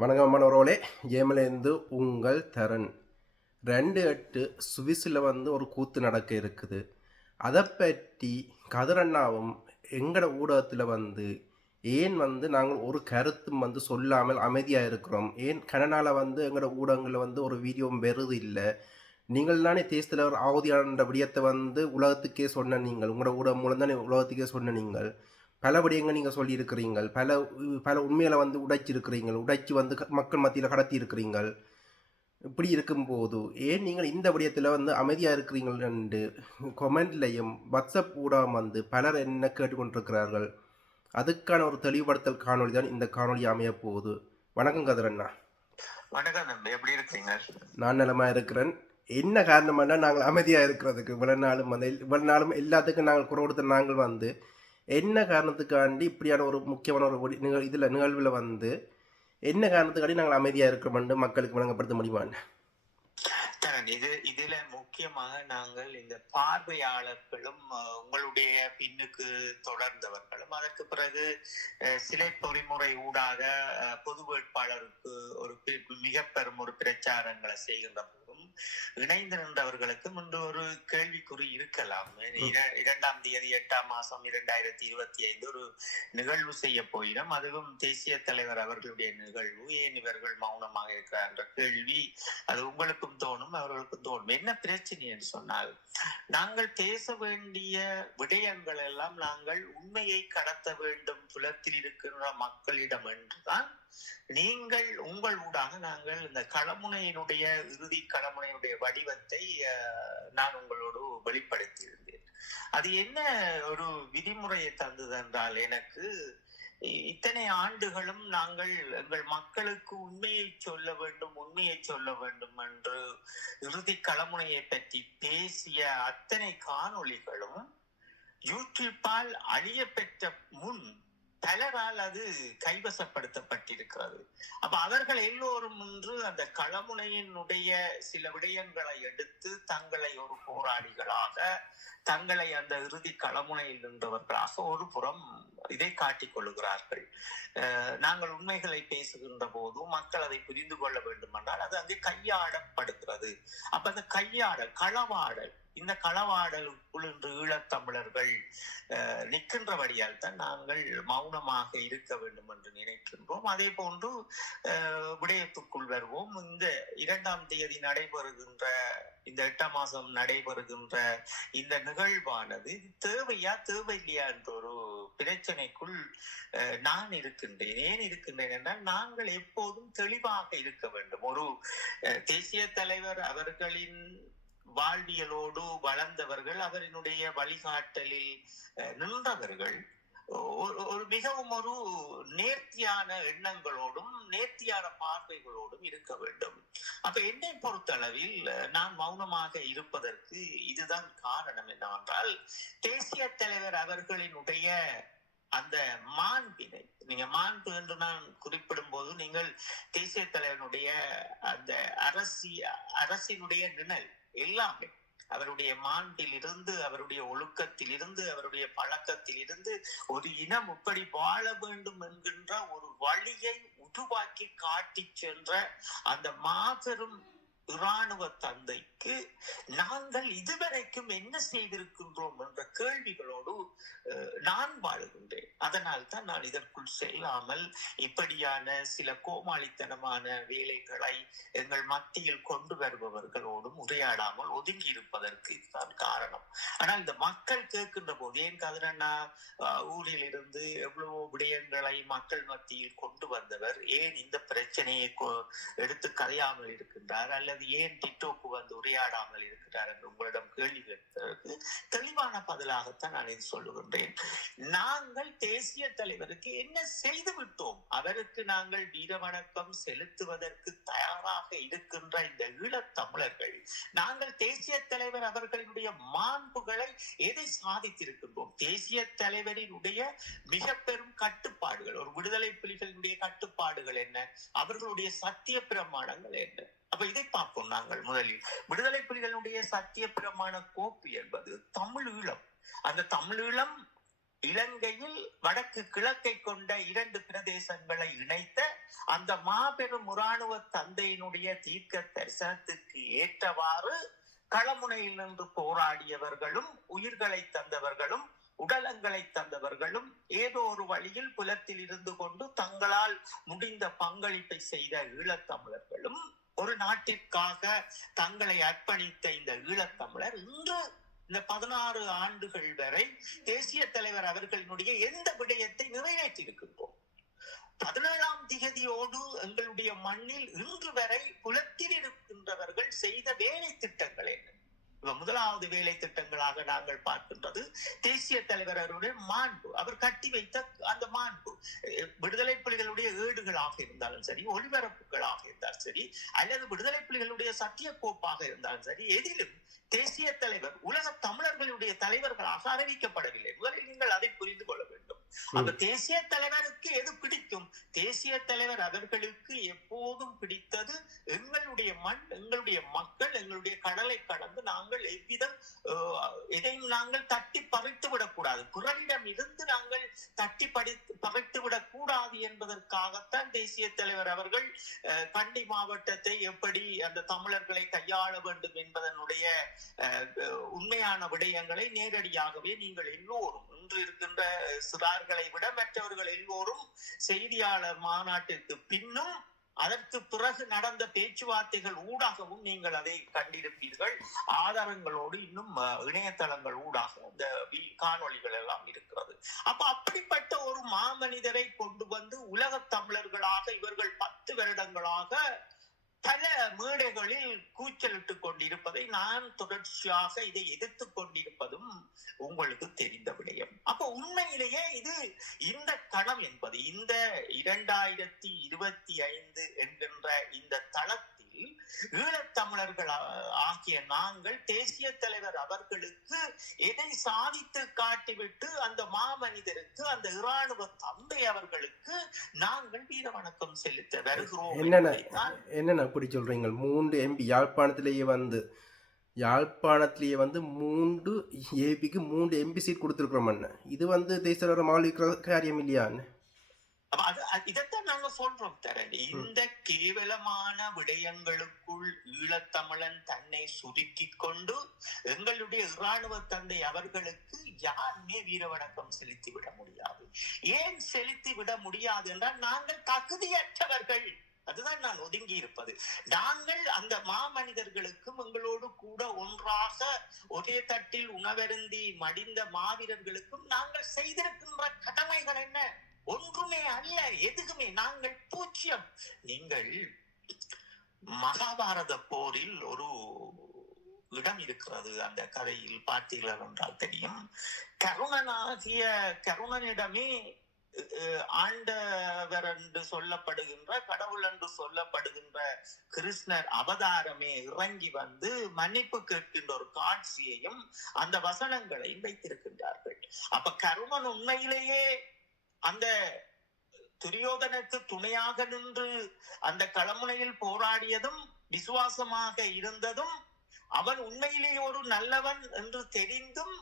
வணக்கம் மனோரோலே ஏமலேந்து உங்கள் தரன் 2/8 சுவிஸில் ஒரு கூத்து நடக்க இருக்குது. அதை பற்றி கதிரண்ணாவும் எங்கட ஊடகத்தில் ஏன் நாங்கள் ஒரு கருத்தும் சொல்லாமல் அமைதியாக இருக்கிறோம், ஏன் கனடால எங்கட ஊடகங்களில் ஒரு வீடியோவும் வருது இல்லை. நீங்கள் தானே தேசத்தில் ஒரு அவதியான விடயத்தை உலகத்துக்கே சொன்ன நீங்கள், உங்களோட ஊடகம் மூலம் தானே உலகத்துக்கே சொன்ன நீங்கள் பல விடயங்கள் நீங்கள் சொல்லியிருக்கிறீங்கள். பல பல உண்மைகளை உடைச்சிருக்கிறீங்கள், உடைச்சி மக்கள் மத்தியில் கடத்தி இருக்கிறீங்கள். இப்படி இருக்கும்போது ஏன் நீங்கள் இந்த விடயத்தில் அமைதியாக இருக்கிறீங்கள் என்று கொமெண்ட்லையும் வாட்ஸ்அப் ஊடாக பலர் என்ன கேட்டுக்கொண்டிருக்கிறார்கள். அதுக்கான ஒரு தெளிவுபடுத்தல் காணொலி தான் இந்த காணொலி அமைய போகுது. வணக்கம் கதிரண்ணா. வணக்கம் நம்பி, எப்படி இருக்கீங்க? நான் நலமாக இருக்கிறேன். என்ன காரணம்னா நாங்கள் அமைதியாக இருக்கிறதுக்கு இவ்வளவு நாளும் எல்லாத்துக்கும் நாங்கள் குறை கொடுத்த நாங்கள் என்ன காரணத்துக்காண்டி இப்படியான ஒரு முக்கியமான ஒரு நிகழ்வில் என்ன காரணத்துக்காண்டி நாங்கள் அமைதியாக இருக்கிறோம் மக்களுக்கு வழங்கப்படுத்த முடியுமான்னு. இதுல முக்கியமாக நாங்கள் இந்த பார்வையாளர்களும் உங்களுடைய பின்னுக்கு தொடர்ந்தவர்களும் அதற்கு பிறகு சிலை பொறிமுறை ஊடாக பொது வேட்பாளருக்கு ஒரு மிக பெரும் ஒரு பிரச்சாரங்களை செய்கின்ற போதும் இணைந்து நின்றவர்களுக்கும் இன்று ஒரு கேள்விக்குறி இருக்கலாம். 2ஆம் தேதி 8ஆம் மாசம் 2025 ஒரு நிகழ்வு செய்ய போயிடும். அதுவும் தேசிய தலைவர் அவர்களுடைய நிகழ்வு. ஏன் இவர்கள் மௌனமாக இருக்கிறார் என்ற கேள்வி அது உங்களுக்கும் தோணும், அவர்களுக்கும் தோணும். என்ன பிரச்சனை என்று சொன்னால், நாங்கள் பேச வேண்டிய விடயங்கள் எல்லாம் நாங்கள் உண்மையை கடத்த வேண்டும் புலத்தில் இருக்கின்ற மக்களிடம் என்றுதான் நீங்கள் உங்கள் ஊடாக நாங்கள் இந்த களமுனையினுடைய இறுதி களமுனையினுடைய வடிவத்தை நான் உங்களோடு வெளிப்படுத்தியிருந்தேன். அது என்ன ஒரு விதிமுறையை தந்தது என்றால், எனக்கு இத்தனை ஆண்டுகளும் நாங்கள் எங்கள் மக்களுக்கு உண்மையை சொல்ல வேண்டும் என்று இறுதி களமுனையை பற்றி பேசிய அத்தனை காணொளிகளும் யூடியூப்பால் அழிய பெற்ற முன் பலரால் அது கைவசப்படுத்தப்பட்டிருக்கிறது. அப்ப அவர்கள் எல்லோரும் ஒன்று அந்த களமுனையினுடைய சில விடயங்களை எடுத்து தங்களை ஒரு போராளிகளாக, தங்களை அந்த இறுதி களமுனையில் நின்றவர்களாக ஒரு புறம் இதை காட்டிக் கொள்ளுகிறார்கள். நாங்கள் உண்மைகளை பேசுகின்ற போது மக்கள் அதை புரிந்து கொள்ள வேண்டும் என்றால் அது அங்கே கையாடப்படுகிறது. அப்ப அந்த களவாடல், இந்த களவாடலுக்குள் இன்று ஈழத்தமிழர்கள் நிற்கின்றபடியால் தான் நாங்கள் மௌனமாக இருக்க வேண்டும் என்று நினைக்கின்றோம். அதே போன்று விடயத்துக்குள் வருவோம். இந்த 2ஆம் தேதி நடைபெறுகின்ற, இந்த 8ஆம் மாசம் நடைபெறுகின்ற இந்த நிகழ்வானது தேவையா தேவையில்லையா என்ற ஒரு பிரச்சனைக்குள் நான் இருக்கின்றேன். ஏன் இருக்கின்றேன் என்றால், நாங்கள் எப்போதும் தெளிவாக இருக்க வேண்டும். ஒரு தேசிய தலைவர் அவர்களின் வாழ்வியலோடு வளர்ந்தவர்கள், அவரினுடைய வழிகாட்டலில் நின்றவர்கள், ஒரு மிகவும் ஒரு நேர்த்தியான எண்ணங்களோடும் நேர்த்தியான பார்வைகளோடும் இருக்க வேண்டும். அப்ப என்னை பொறுத்தளவில் நான் மௌனமாக இருப்பதற்கு இதுதான் காரணம் என்னவென்றால், தேசிய தலைவர் அவர்களினுடைய அந்த மாண்பினை, நீங்க மாண்பு என்று நான் குறிப்பிடும் போது நீங்கள் தேசிய தலைவனுடைய அந்த அரசினுடைய நிழல் எல்லாமே, அவருடைய மாண்பில் இருந்து, அவருடைய ஒழுக்கத்தில் இருந்து, அவருடைய பழக்கத்தில் இருந்து ஒரு இனம் இப்படி வாழ வேண்டும் என்கின்ற ஒரு வழியை உருவாக்கி காட்டி சென்ற அந்த மாபெரும் இராணுவ தந்தைக்கு நாங்கள் இதுவரைக்கும் என்ன செய்திருக்கின்றோம் என்ற கேள்விகளோடு நான் வாழுகின்றேன். அதனால் தான் நான் இதற்குள் செல்லாமல் இப்படியான சில கோமாளித்தனமான வேலைகளை எங்கள் மத்தியில் கொண்டு வருபவர்களோடும் உரையாடாமல் ஒதுங்கி இருப்பதற்கு இதுதான் காரணம். ஆனால் இந்த மக்கள் கேட்கின்ற போது, ஏன் கதிரண்ணா ஊரில் இருந்து எவ்வளவோ விடயங்களை மக்கள் மத்தியில் கொண்டு வந்தவர், ஏன் இந்த பிரச்சனையை எடுத்து கதையாமல் இருக்கின்றார், அல்லது ஏன் டிக்டாக்கு உரையாடாமல் இருக்கிறார் என்று உங்களிடம் கேள்வி கேட்பதற்கு தெளிவான பதிலாகத்தான் நான் இது சொல்லுகின்றேன். நாங்கள் தேசிய தலைவருக்கு என்ன செய்து விட்டோம்? அவருக்கு நாங்கள் வீர வணக்கம் செலுத்துவதற்கு தயாராக இருக்கின்ற இந்த ஈழத்தமிழர்கள், நாங்கள் தேசிய தலைவர் அவர்களுடைய மாண்புகளை எதை சாதித்திருக்கின்றோம்? தேசிய தலைவரினுடைய மிக பெரும் கட்டுப்பாடுகள், ஒரு விடுதலை புலிகளுடைய கட்டுப்பாடுகள் என்ன, அவர்களுடைய சத்திய பிரமாணங்கள் என்ன? அப்ப இதை பார்ப்போம். நாங்கள் முதலில் விடுதலை புலிகளுடைய சத்திய பிரமாண கோப்பு என்பது தமிழ் ஈழம். அந்த தமிழீழம் இலங்கையில் வடக்கு கிழக்கை கொண்ட 2 பிரதேசங்களை இணைத்த அந்த மாபெரும் இராணுவ தந்தையினுடைய தீர்க்க தரிசனத்துக்கு ஏற்றவாறு களமுனையில் நின்று போராடியவர்களும் உயிர்களை தந்தவர்களும் உடலங்களை தந்தவர்களும் ஏதோ ஒரு வழியில் புலத்தில் இருந்து கொண்டு தங்களால் முடிந்த பங்களிப்பை செய்த ஈழத்தமிழர்களும் ஒரு நாட்டிற்காக தங்களை அர்ப்பணித்த இந்த ஈழத்தமிழர் இன்று இந்த 16 ஆண்டுகள் வரை தேசிய தலைவர் அவர்களினுடைய எந்த விடயத்தை நிறைவேற்றி இருக்கின்றோம். 17ஆம் திகதியோடு எங்களுடைய மண்ணில் இன்று வரை புலத்தில் இருக்கின்றவர்கள் செய்த வேலை திட்டங்கள் என்ன? முதலாவது வேலை திட்டங்களாக நாங்கள் பார்க்கின்றது தேசிய தலைவர் அவருடைய மாண்பு. அவர் கட்டி வைத்த அந்த மாண்பு விடுதலை புலிகளுடைய ஏடுகளாக இருந்தாலும் சரி, ஒளிபரப்புகளாக இருந்தாலும் சரி, அல்லது விடுதலை புலிகளுடைய சத்திய கோப்பாக இருந்தாலும் சரி, எதிலும் தேசிய தலைவர் உலக தமிழர்களுடைய தலைவர்களாக அறிவிக்கப்படவில்லை. முதலில் நீங்கள் அதை புரிந்து கொள்ள வேண்டும். அந்த தேசிய தலைவருக்கு எது பிடிக்கும்? தேசிய தலைவர் அவர்களுக்கு எப்போதும் பிடித்தது எங்களுடைய மண், எங்களுடைய மக்கள், எங்களுடைய கடலை கடந்து நாங்கள் எவ்விதம் எதையும் நாங்கள் தட்டி பறித்து விடக்கூடாது, பிறரிடம் இருந்து நாங்கள் தட்டி பறித்து விடக்கூடாது என்பதற்காகத்தான் தேசிய தலைவர் அவர்கள் கண்டி மாவட்டத்தை எப்படி அந்த தமிழர்களை கையாள வேண்டும் என்பதனுடைய உண்மையான விடயங்களை நேரடியாகவே நீங்கள் எல்லோரும் இன்று இருக்கின்ற சிறார்களை விட மற்றவர்கள் எல்லோரும் செய்தியாளர் மாநாட்டிற்கு பின்னும் அதற்கு பிறகு நடந்த பேச்சுவார்த்தைகள் ஊடாகவும் நீங்கள் அதை கண்டிருப்பீர்கள். ஆதாரங்களோடு இன்னும் இணையதளங்கள் ஊடாக அந்த காணொளிகள் எல்லாம் இருக்கிறது. அப்ப அப்படிப்பட்ட ஒரு மாமனிதரை கொண்டு வந்து உலக தமிழர்களாக இவர்கள் 10 வருடங்களாக பல மேடைகளில் கூச்சலிட்டுக் கொண்டிருப்பதை நான் தொடர்ச்சியாக இதை எதிர்த்து கொண்டிருப்பதும் உங்களுக்கு தெரிந்த விடயம். அப்ப உண்மையிலேயே இது இந்த களம் என்பது இந்த 2025 என்கின்ற இந்த தளத்தில் ஈழத்தமிழர்கள் ஆகிய நாங்கள் தேசிய தலைவர் அவர்களுக்கு எதை சாதித்து காட்டிவிட்டு அந்த மாமனிதருக்கு, அந்த இராணுவ தந்தை அவர்களுக்கு நாங்கள் வீர வணக்கம் செலுத்த வருகிறோம். என்னென்ன அப்படி சொல்றீங்க? 3 எம்பி யாழ்ப்பாணத்திலேயே வந்து 3 ஏபிக்கு 3 எம்பி சீட் கொடுத்துருக்குறோம். இது வந்து தேசிய மாளிகை காரியம் இல்லையான்னு இதைத்தான் நாங்க சொல்றோம் தரணி. இந்த கேவலமான விடயங்களுக்குள் ஈழத்தமிழன் தன்னை சுருக்கி கொண்டு எங்களுடைய இராணுவ தந்தை அவர்களுக்கு யாருமே வீர வணக்கம் செலுத்தி விட முடியாது. ஏன் செலுத்தி விட முடியாது என்றால் நாங்கள் தகுதியற்றவர்கள். அதுதான் நான் ஒதுங்கி இருப்பது. நாங்கள் அந்த மாமனிதர்களுக்கும் எங்களோடு கூட ஒன்றாக ஒரே தட்டில் உணவருந்தி மடிந்த மாவீரர்களுக்கும் நாங்கள் செய்திருக்கின்ற கடமைகள் என்ன? ஒன்றுமே அல்ல, எதுக்குமே நாங்கள் பூஜ்யம். நீங்கள் மகாபாரத போரில் ஒரு இடம் இருக்கிறது, அந்த கதையில் பார்த்தீர்கள் என்றால் தெரியும். கருணனாகிய கருணனிடமே ஆண்டவர் என்று சொல்லப்படுகின்ற, கடவுள் என்று சொல்லப்படுகின்ற கிருஷ்ணர் அவதாரமே இறங்கி வந்து மன்னிப்பு கேட்கின்ற ஒரு காட்சியையும் அந்த வசனங்களையும் வைத்திருக்கின்றார்கள். அப்ப கருணன் உண்மையிலேயே அந்த துரியோதனுக்கு துணையாக நின்று அந்த களமுனையில் போராடியதும் விசுவாசமாக இருந்ததும், அவன் உண்மையிலேயே ஒரு நல்லவன் என்று தெரிந்தும்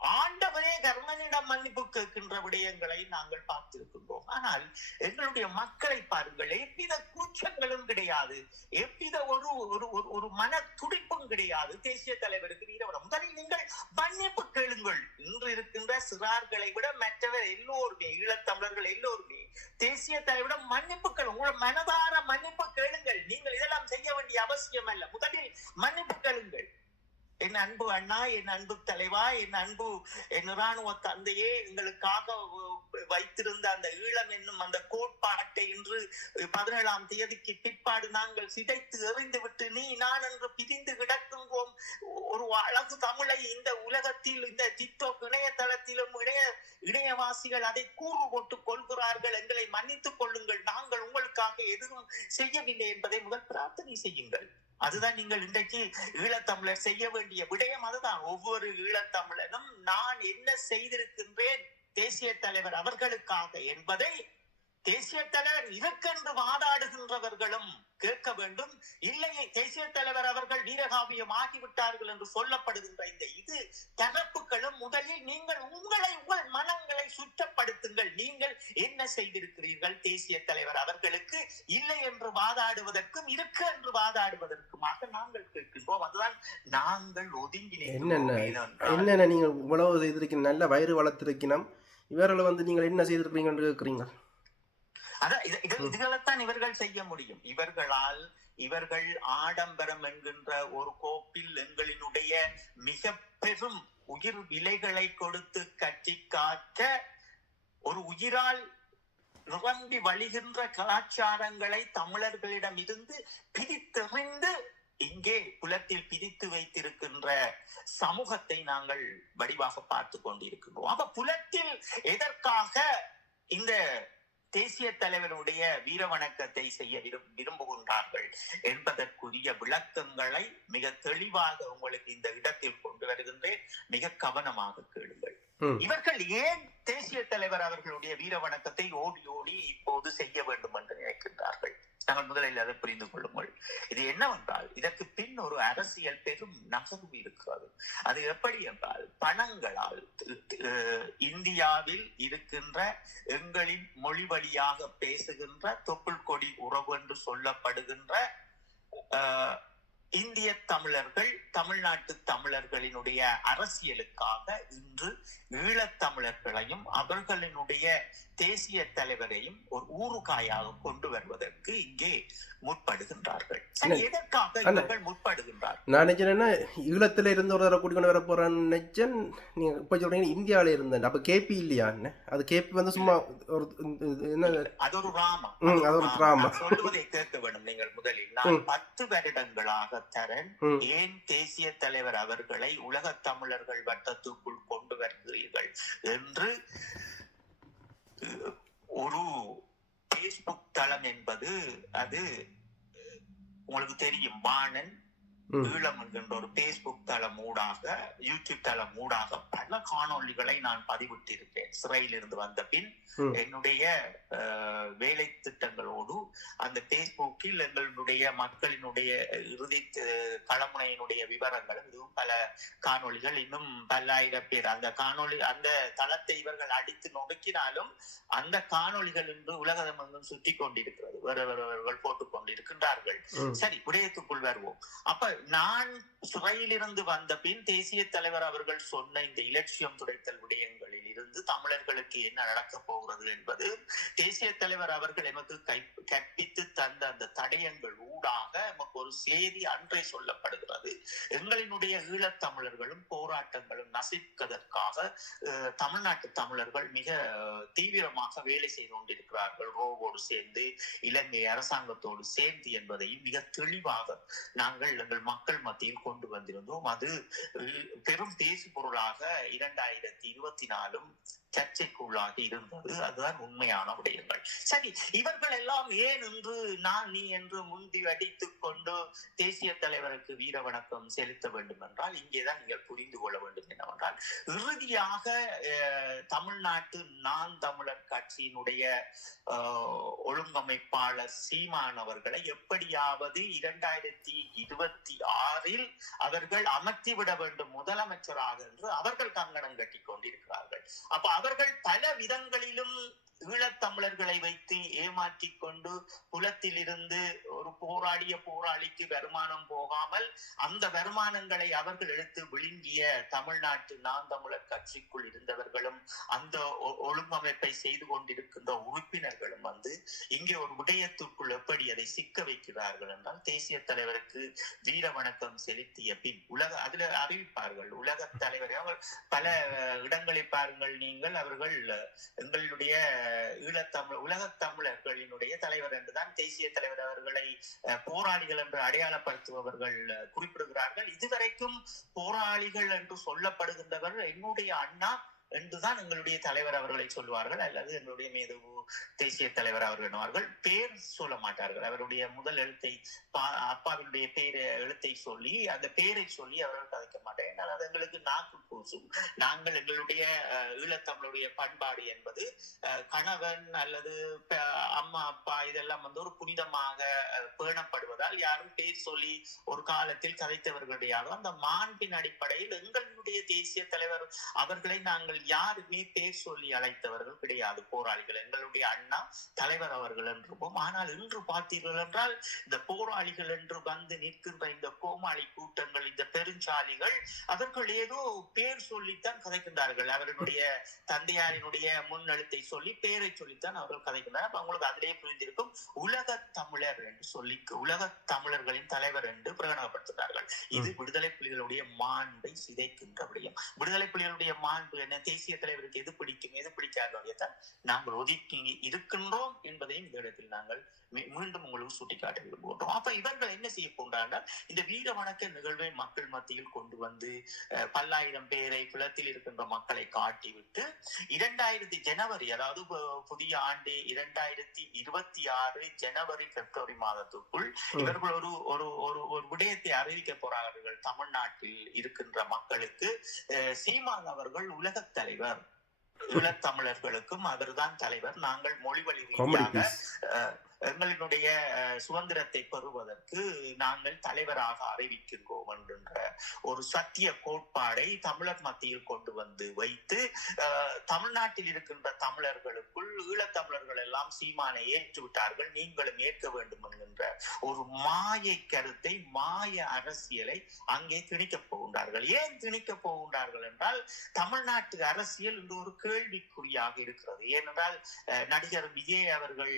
ஆண்டவனே கர்ணனிடம் மன்னிப்பு கேட்கின்ற விடயங்களை நாங்கள் பார்த்திருக்கின்றோம். ஆனால் எங்களுடைய மக்களை பாருங்கள், எவ்வித கூச்சங்களும் கிடையாது, எவ்வித ஒரு மன துடிப்பும் கிடையாது. தேசிய தலைவருக்கு வீரவனம் முதலில் நீங்கள் மன்னிப்பு கேளுங்கள். இன்று இருக்கின்ற சிறார்களை விட மற்றவர் எல்லோருமே, ஈழத்தமிழர்கள் எல்லோருமே தேசிய தலைவரிடம் மன்னிப்புகள், உங்கள் மனதார மன்னிப்பு கேளுங்கள். நீங்கள் இதெல்லாம் செய்ய வேண்டிய அவசியம் அல்ல. முதலில் மன்னிப்பு கேளுங்கள். என் அன்பு அண்ணா, என் அன்பு தலைவா, என் இராணுவ தந்தையே, எங்களுக்காக வைத்திருந்த அந்த ஈழம் என்னும் அந்த கோட்பாட்டை இன்று 17ஆம் தேதிக்கு பிற்பாடு நாங்கள் சிதைத்து எறிந்து விட்டு நீ நான் என்று பிரிந்து கிடக்கும்போம். ஒரு அழகு தமிழை இந்த உலகத்தில், இந்த டிக்டாக் இணையதளத்திலும் இணையவாசிகள் அதை கூறு போட்டுக் கொள்கிறார்கள். எங்களை மன்னித்துக் கொள்ளுங்கள், நாங்கள் உங்களுக்காக எதுவும் செய்யவில்லை என்பதை முதல் பிரார்த்தனை செய்யுங்கள். அதுதான் நீங்கள் இன்றைக்கு ஈழத்தமிழர் செய்ய வேண்டிய விடயம். அதுதான் ஒவ்வொரு ஈழத்தமிழனும் நான் என்ன செய்திருக்கின்றேன் தேசிய தலைவர் அவர்களுக்காக என்பதை தேசிய தலைவர் இதற்கென்று வாதாடுகின்றவர்களும் கேட்க வேண்டும். இல்லையே தேசிய தலைவர் அவர்கள் வீரகாவியம் ஆகிவிட்டார்கள் என்று சொல்லப்படுகின்ற இந்த இது தரப்புகளும் முதலில் நீங்கள் உங்கள் மனங்களை சுற்றப்படுத்துங்கள். நீங்கள் என்ன செய்திருக்கிறீர்கள் தேசிய தலைவர் அவர்களுக்கு? இல்லை என்று வாதாடுவதற்கும் இருக்கு என்று வாதாடுவதற்குமாக நாங்கள் கேட்கின்றோம். அதுதான் நாங்கள் ஒதுங்கி என்னென்ன நீங்க இவ்வளவு செய்திருக்கீங்க, நல்ல வயிறு வளர்த்திருக்கணும், இவர்களை வந்து நீங்கள் என்ன செய்திருக்கிறீங்கன்னு கேட்குறீங்க. அதான் இதுகளைத்தான் இவர்கள் செய்ய முடியும். இவர்கள் ஆடம்பரம் என்கின்ற ஒரு கோப்பில் எங்களினுடைய மிக பெரும் உயிர் விலைகளை கொடுத்து கட்டி காக்க ஒரு உயிரால் நிரம்பி வழிகின்ற கலாச்சாரங்களை தமிழர்களிடம் இருந்து பிரித்தெறிந்து இங்கே குலத்தில் பிரித்து வைத்திருக்கின்ற சமூகத்தை நாங்கள் வடிவாக பார்த்து கொண்டிருக்கின்றோம். அப்ப புலத்தில் எதற்காக இந்த தேசிய தலைவருடைய வீர வணக்கத்தை செய்ய விரும்புகின்றார்கள் என்பதற்குரிய விளக்கங்களை மிக தெளிவாக உங்களுக்கு இந்த இடத்தில் கொண்டு வருகின்றேன். மிக கவனமாக கேளுங்கள். இவர்கள் ஏன் தேசிய தலைவர் அவர்களுடைய வீர வணக்கத்தை ஓடி ஓடி இப்போது செய்ய வேண்டும் என்று நினைக்கின்றார்கள்? நாங்கள் முதலில் அதை புரிந்து கொள்ளுங்கள். இது என்னவென்றால் இதற்கு பின் ஒரு அரசியல் பெரும் நகர்வு இருக்கிறது. அது எப்படி என்றால் பணங்களால் இந்தியாவில் இருக்கின்ற எங்களின் மொழி வழியாக பேசுகின்ற தொப்புள் கொடி உறவு என்று சொல்லப்படுகின்ற இந்திய தமிழர்கள், தமிழ்நாட்டு தமிழர்களினுடைய அரசியலுக்காக இன்று ஈழத்தமிழர்களையும் அவர்களினுடைய தேசிய தலைவரையும் ஒரு ஊறுகாயாக கொண்டு வருவதற்கு இங்கே முற்படுகின்றார்கள். எதற்காக இவர்கள் முற்படுகின்றார்கள்? நான் நினைச்சேன்னா ஈழத்துல இருந்து ஒரு தடவை கூட்டிக்கொண்டு வர போறான்னு நினைச்சேன். நீங்க இப்ப சொல்றீங்க இந்தியாவில இருந்தேன். அப்ப கேபி இல்லையான்னு? அது கேபி வந்து சும்மா ஒரு என்ன, அது ஒரு டிராமா. அது ஒரு டிராமா. சொல்லுவதை கேட்க வேண்டும் நீங்கள் முதலில். நான் 10 வருடங்களாக தரன் ஏன் தேசிய தலைவர் அவர்களை உலக தமிழர்கள் வட்டத்துக்குள் கொண்டு வருகிறீர்கள் என்று ஒரு பேஸ்புக் தளம் என்பது, அது உங்களுக்கு தெரியும், வாணன் ஈழம் என்கின்ற ஒரு பேஸ்புக் தளம் ஊடாக, யூடியூப் தளம் ஊடாக பல காணொலிகளை நான் பதிவிட்டிருக்கேன். சிறையில் இருந்து வந்த பின் என்னுடைய வேலை திட்டங்களோடு அந்த பேஸ்புக்கில் எங்களுடைய மக்களினுடைய இறுதி களமுனையினுடைய விவரங்களும் இதுவும் பல காணொலிகள், இன்னும் பல்லாயிரம் பேர் அந்த காணொலி அந்த தளத்தை இவர்கள் அடித்து நொடுக்கினாலும் அந்த காணொலிகள் இன்று உலகம் சுற்றி கொண்டிருக்கிறது, வேறவர்கள் போட்டுக் கொண்டிருக்கின்றார்கள். சரி, விடயத்துக்குள் வருவோம். அப்ப நான் சிறையிலிருந்து வந்த பின் தேசிய தலைவர் அவர்கள் சொன்ன இந்த இலட்சியம் துடைத்தல் விடயங்களில் இருந்து தமிழர்களுக்கு என்ன நடக்கப் போகிறது என்பது தேசிய தலைவர் அவர்கள் எமக்கு கற்பித்து தந்த அந்த தடயங்கள் ஊடாக நமக்கு ஒரு செய்தி அன்றே சொல்லப்படுகிறது. எங்களினுடைய ஈழத்தமிழர்களும் போராட்டங்களும் நசிப்பதற்காக தமிழ்நாட்டு தமிழர்கள் மிக தீவிரமாக வேலை செய்து கொண்டிருக்கிறார்கள், ரோவோடு சேர்ந்து, இலங்கை அரசாங்கத்தோடு சேர்ந்து என்பதையும் மிக தெளிவாக நாங்கள் எங்கள் மக்கள் மத்தியில் கொண்டு வந்திருந்தோம். அது பெரும் பேசு பொருளாக 2024 சர்ச்சைக்குள்ளாகி இருந்தது. அதுதான் உண்மையான விடயங்கள். சரி, இவர்கள் எல்லாம் ஏன் என்று நான் நீ என்று முந்தி அடித்துக் கொண்டு தேசிய தலைவருக்கு வீர வணக்கம் செலுத்த வேண்டும் என்றால் இங்கேதான் நீங்கள் புரிந்து கொள்ள வேண்டும் என்னவென்றால், இறுதியாக தமிழ்நாட்டு நான் தமிழர் கட்சியினுடைய ஒழுங்கமைப்பாளர் சீமானவர்களை எப்படியாவது 2026 அவர்கள் அமர்த்திவிட வேண்டும் முதலமைச்சராக என்று அவர்கள் கங்கணம் கட்டி கொண்டிருக்கிறார்கள். அப்ப அவர்கள் பல விதங்களிலும் ஈழத்தமிழர்களை வைத்து ஏமாற்றிக் கொண்டு புலத்தில் இருந்து ஒரு போராளிக்கு வருமானம் போகாமல் அந்த வருமானங்களை அவர்கள் எடுத்து விழுங்கிய தமிழ்நாட்டு நான் தமிழர் கட்சிக்குள் இருந்தவர்களும் அந்த ஒழுங்கமைப்பை செய்து கொண்டிருக்கின்ற உறுப்பினர்களும் வந்து இங்கே ஒரு விடயத்திற்குள் எப்படி அதை சிக்க வைக்கிறார்கள் என்றால், தேசிய தலைவருக்கு வீர வணக்கம் செலுத்திய பின் அதுல அறிவிப்பார்கள் உலக தலைவர். பல இடங்களை பாருங்கள் நீங்கள், அவர்கள் எங்களுடைய உலக தமிழர்களினுடைய தலைவர் என்றுதான் தேசிய தலைவர் அவர்களை போராளிகள் என்று அடையாளப்படுத்துபவர்கள் குறிப்பிடுகிறார்கள். இதுவரைக்கும் போராளிகள் என்று சொல்லப்படுகின்றவர் என்னுடைய அண்ணா என்றுதான் எங்களுடைய தலைவர் அவர்களை சொல்வார்கள், அல்லது எங்களுடைய மேதகு தேசிய தலைவர் அவர்கள் பேர் சொல்ல மாட்டார்கள். அவருடைய முதல் எழுத்தை அப்பாவினுடைய எழுத்தை சொல்லி அந்த பேரை சொல்லி அவர்கள் கதைக்க மாட்டார். என்றால் அது எங்களுக்கு நாக்கு கூசும். நாங்கள் எங்களுடைய ஈழத்தமிழுடைய பண்பாடு என்பது கணவன் அல்லது அம்மா அப்பா இதெல்லாம் ஒரு புனிதமாக பேணப்படுவதால் யாரும் பேர் சொல்லி ஒரு காலத்தில் கதைத்தவர்களுடைய அந்த மாண்பின் அடிப்படையில் எங்களுடைய தேசிய தலைவர் அவர்களை நாங்கள் யாருமே பேர் சொல்லி அழைத்தவர்கள் கிடையாது. போராளிகள் எங்களுடைய அண்ணா தலைவர் அவர்கள் என்றும். ஆனால் இன்று பார்த்தீர்கள் என்றால் இந்த போராளிகள் என்று வந்து நிற்கின்ற இந்த கோமாளி கூட்டங்கள், இந்த பெருஞ்சாலிகள், அவர்கள் ஏதோ பேர் சொல்லித்தான் கதைக்கின்றார்கள். அவர்களுடைய தந்தையாரினுடைய முன்னெழுத்தை சொல்லி பேரை சொல்லித்தான் அவர்கள் கதைக்கின்றனர். அவங்களுக்கு அதிலே புரிந்திருக்கும் உலக தமிழர் என்று சொல்லி உலக தமிழர்களின் தலைவர் என்று பிரகடனப்படுத்துகிறார்கள். இது விடுதலை புலிகளுடைய மாண்பை சிதைக்கின்ற விடயம். விடுதலை புலிகளுடைய மாண்பு என்ன, தேசிய தலைவருக்கு எது பிடிக்கும் எது பிடிக்காததான் நாங்கள் ஒதுக்கி இருக்கின்றோம் என்பதையும் இந்த இடத்தில் நாங்கள் மீண்டும் உங்களுக்கு சுட்டிக்காட்ட விரும்புகின்றோம். அப்ப இவர்கள் என்ன செய்ய போன்றார்கள், இந்த வீர வணக்க நிகழ்வை மக்கள் மத்தியில் கொண்டு வந்து பல்லாயிரம் பேரை குளத்தில் இருக்கின்ற மக்களை காட்டிவிட்டு 2000 ஜனவரி, அதாவது புதிய ஆண்டு 2026 ஜனவரி பிப்ரவரி மாதத்துக்குள் இவர்கள் ஒரு விடயத்தை அறிவிக்க போறார்கள். தமிழ்நாட்டில் இருக்கின்ற மக்களுக்கு சீமான் அவர்கள் உலக தலைவர், ஈழத்தமிழர்களுக்கும் அவர்தான் தலைவர், நாங்கள் மொழிவழி ரீதியாக எங்களுடைய சுதந்திரத்தை பெறுவதற்கு நாங்கள் தலைவராக அறிவிக்கின்றோம் என்கின்ற ஒரு சத்திய கோட்பாடை தமிழர் மத்தியில் கொண்டு வந்து வைத்து தமிழ்நாட்டில் இருக்கின்ற தமிழர்களுக்குள் ஈழத்தமிழர்கள் எல்லாம் சீமானை ஏற்றுவிட்டார்கள், நீங்களும் ஏற்க வேண்டும் என்கின்ற ஒரு மாயை கருத்தை, மாய அரசியலை அங்கே திணிக்கப் போகின்றார்கள். ஏன் திணிக்கப் போகின்றார்கள் என்றால், தமிழ்நாட்டு அரசியல் இன்று ஒரு கேள்விக்குறியாக இருக்கிறது. ஏனென்றால் நடிகர் விஜய் அவர்கள்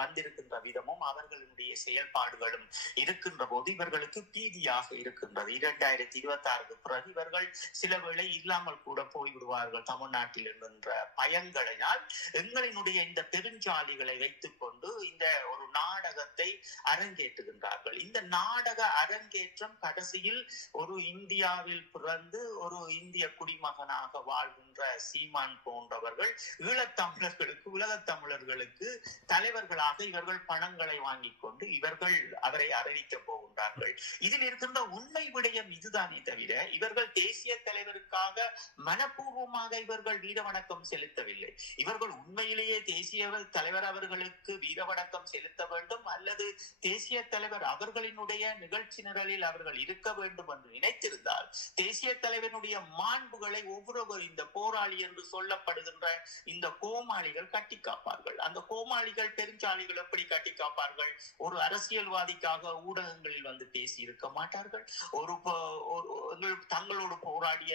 வந்திருக்கின்ற விதமும் அவர்களுடைய செயல்பாடுகளும் இருக்கின்ற போது இவர்களுக்கு பீதியாக இருக்கின்றது. 2026 பிறகு இவர்கள் சில வேளை இல்லாமல் கூட போய்விடுவார்கள் தமிழ்நாட்டில் என்கின்ற பயங்களினால் எங்களினுடைய இந்த பெருஞ்சாலிகளை வைத்துக் கொண்டு இந்த ஒரு நாடகத்தை அரங்கேற்றுகின்றார்கள். இந்த நாடக அரங்கேற்றம் கடைசியில் ஒரு இந்தியாவில் பிறந்து ஒரு இந்திய குடிமகனாக வாழ்கின்ற சீமான் போன்றவர்கள் ஈழத்தமிழர்களுக்கு, உலகத் தமிழர்களுக்கு தலைவர்களாக இவர்கள் பணங்களை வாங்கிக் கொண்டு இவர்கள் அவரை அறிவிக்க போகின்றார்கள். இதில் இருக்கின்ற உண்மை விடயம் இதுதானே தவிர இவர்கள் தேசிய தலைவருக்காக மனப்பூர்வமாக இவர்கள் வீர வணக்கம் செலுத்தவில்லை. இவர்கள் உண்மையிலேயே தேசிய தலைவர் அவர்களுக்கு வீர வணக்கம் செலுத்த வேண்டும் அல்லது தேசிய தலைவர் அவர்களினுடைய நிகழ்ச்சி நிரலில் அவர்கள் இருக்க வேண்டும் என்று நினைத்திருந்தால் தேசிய தலைவனுடைய மாண்புகளை ஒவ்வொரு இந்த போராளி என்று சொல்லப்படுகின்ற இந்த கோமாளிகள் கட்டி காப்பார்கள். அந்த கோமாளிகள் பெருஞ்சாலிகள் எப்படி கட்டி காப்பார்கள்? ஒரு அரசியல்வாதிக்காக ஊடகங்களில் வந்து பேசி இருக்க மாட்டார்கள். ஒரு தங்களோடு போராடிய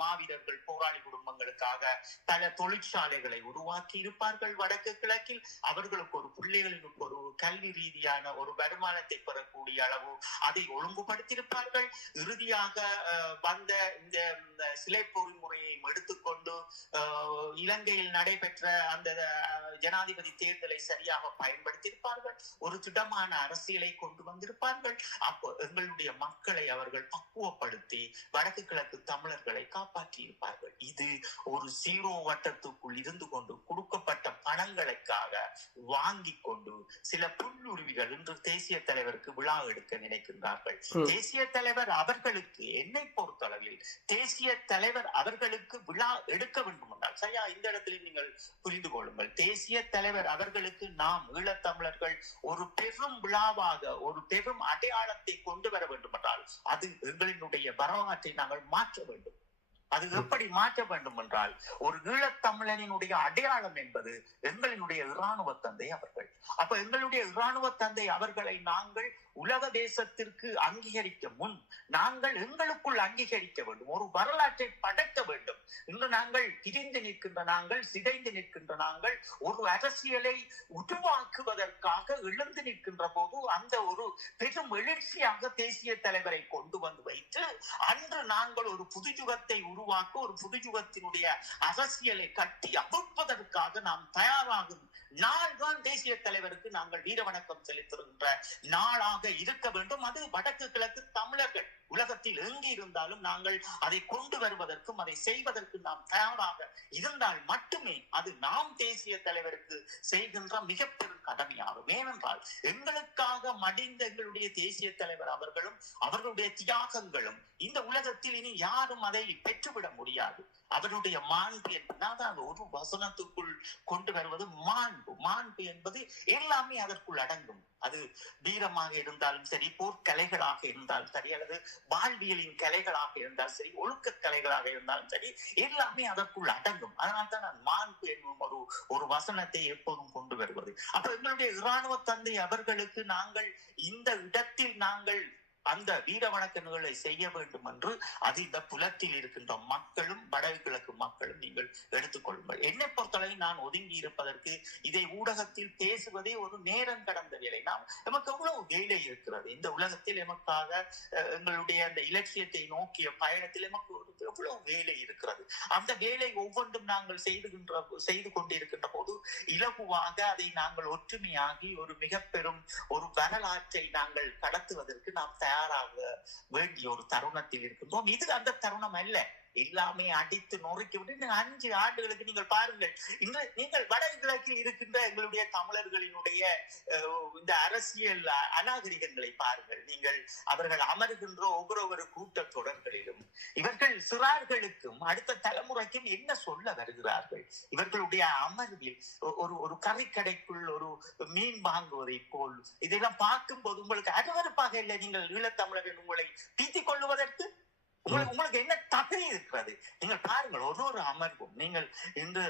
மாவீரர்கள், போராளி குடும்பங்களுக்காக பல தொழிற்சாலைகளை உருவாக்கி இருப்பார்கள். வடக்கு கிழக்கில் அவர்களுக்கு ஒரு பிள்ளைகளுக்கு ஒரு கல்வி ரீதியான ஒரு வருமானத்தை பெறக்கூடிய அளவு அதை ஒழுங்குபடுத்தியிருப்பார்கள். இறுதியாக வந்த இந்த சிலை பொறிமுறையை எடுத்துக்கொண்டு இலங்கையில் நடைபெற்ற அந்த ஜனாதிபதி தேர்தலை சரியாக பயன்படுத்தியிருப்பார்கள். ஒரு திடமான அரசியலை கொண்டு வந்திருப்பார்கள். அப்போ எங்களுடைய மக்களை அவர்கள் பக்குவப்படுத்தி வடக்கு கிழக்கு தமிழர்களை காப்பாற்றி இருப்பார்கள். இது ஒரு சீரோ வட்டத்துக்குள் இருந்து கொண்டு கொடுக்கப்பட்ட பணங்களுக்காக வாங்கி கொண்டு சில புல்லுருவிகள் இன்று தேசிய தலைவருக்கு விழா எடுக்க நினைக்கின்றார்கள். தேசிய தலைவர் அவர்களுக்கு, என்னை பொறுத்தளவில் தேசிய தலைவர் அவர்களுக்கு விழா எடுக்க வேண்டும் என்றால் சரியா இந்த இடத்தில் நீங்கள் புரிந்து கொள்ளுங்கள். தேசிய தலைவர் அவர்களுக்கு நாம் ஈழத்தமிழர்கள் ஒரு பெரும் விழாவாக, ஒரு பெரும் அடையாளத்தை கொண்டு வர வேண்டும் என்றால் அது எங்களினுடைய வரலாற்றை நாங்கள் மாற்ற வேண்டும். அது எப்படி மாற்ற வேண்டும் என்றால், ஒரு ஈழத்தமிழனினுடைய அடையாளம் என்பது எங்களினுடைய இராணுவ தந்தை அவர்கள். அப்ப எங்களுடைய இராணுவ தந்தை அவர்களை நாங்கள் உலக தேசத்திற்கு அங்கீகரிக்க முன் நாங்கள் எங்களுக்குள் அங்கீகரிக்க வேண்டும், ஒரு வரலாற்றை படைக்க வேண்டும். இன்று நாங்கள் பிரிந்து நிற்கின்ற நாங்கள், சிதைந்து நிற்கின்ற நாங்கள் ஒரு அரசியலை உருவாக்குவதற்காக எழுந்து நிற்கின்ற போது அந்த ஒரு பெரும் எழுச்சியாக தேசிய தலைவரை கொண்டு வந்து வைத்து அன்று நாங்கள் ஒரு புதுயுகத்தை உருவாக்க, ஒரு புதுயுகத்தினுடைய அரசியலை கட்டி அமைப்பதற்காக நாம் தயாராகும் நாள் தான் தேசிய தலைவருக்கு நாங்கள் வீர வணக்கம் செலுத்துகின்ற நாளாக இருக்க வேண்டும். அது வடக்கு கிழக்கு தமிழர்கள் உலகத்தில் எங்கு இருந்தாலும் நாங்கள் அதை கொண்டு வருவதற்கும் அதை செய்வதற்கு நாம் தயாராக இருந்தால் மட்டுமே அது நாம் தேசிய தலைவருக்கு செய்கின்ற மிக பெரும் கடமையாகும். ஏனென்றால் எங்களுக்காக மடிந்த எங்களுடைய தேசிய தலைவர் அவர்களும் அவர்களுடைய தியாகங்களும் இந்த உலகத்தில் இனி யாரும் அதை பெற்றுவிட முடியாது. அவருடைய மாண்பு என்பது ஒரு வசனத்துக்குள் கொண்டு வருவது மாண்பு. மாண்பு என்பது எல்லாமே அதற்குள் அடங்கும். அது வீரமாக இருந்தாலும் சரி, போர்க்கலைகளாக இருந்தாலும் சரி, அல்லது வாழ்வியலின் கலைகளாக இருந்தாலும் சரி, ஒழுக்க கலைகளாக இருந்தாலும் சரி, எல்லாமே அதற்குள் அடங்கும். அதனால்தான் நான் மாண்பு என்னும் ஒரு வசனத்தை எப்போதும் கொண்டு வருவது. அப்ப எங்களுடைய இராணுவ தந்தை அவர்களுக்கு நாங்கள் இந்த இடத்தில் நாங்கள் அந்த வீர வணக்கங்களை செய்ய வேண்டும் என்று அது இந்த புலத்தில் இருக்கின்ற மக்களும் வடகிழக்கு மக்களும் நீங்கள் எடுத்துக்கொள்ளுங்கள். என்னை பொறுத்தவரை நான் ஒதுங்கி இருப்பதற்கு இதை ஊடகத்தில் பேசுவதே ஒரு நேரம் கடந்த வேலை. நமக்கு எவ்வளவு வேலை இருக்கிறது இந்த உலகத்தில். எமக்காக எங்களுடைய அந்த இலட்சியத்தை நோக்கிய பயணத்தில் எமக்கு எவ்வளவு வேலை இருக்கிறது. அந்த வேலை ஒவ்வொன்றும் நாங்கள் செய்து கொண்டிருக்கின்ற போது இலகுவாக அதை நாங்கள் ஒற்றுமையாகி ஒரு மிக பெரும் ஒரு வரலாற்றை நாங்கள் கடத்துவதற்கு நாம் தயாராக வேண்டிய ஒரு தருணத்தில் இருக்கின்றோம். இது அந்த தருணம் அல்ல. எல்லாமே அடித்து நொறுக்கி விட்டு 5 ஆண்டுகளுக்கு நீங்கள் பாருங்கள். இன்று நீங்கள் வடகிழக்கில் இருக்கின்ற எங்களுடைய தமிழர்களினுடைய இந்த அரசியல் அநாகரிகங்களை பாருங்கள். நீங்கள் அவர்கள் அமர்கின்ற ஒவ்வொரு கூட்ட தொடர்களிலும் இவர்கள் சிறார்களுக்கும் அடுத்த தலைமுறைக்கும் என்ன சொல்ல வருகிறார்கள்? இவர்களுடைய அமர்வில் ஒரு கறிக்கடைக்குள் ஒரு மீன் வாங்குவதை போல் இதெல்லாம் பார்க்கும் போது உங்களுக்கு அருவருப்பாக இல்லை? நீங்கள் ஈழத்தமிழர்கள் உங்களை பீத்திக் கொள்ளுவதற்கு உங்களுக்கு என்ன தகுதி இருக்கிறது? நீங்கள் பாருங்கள், ஒரு அமர்வும் நீங்கள் இன்று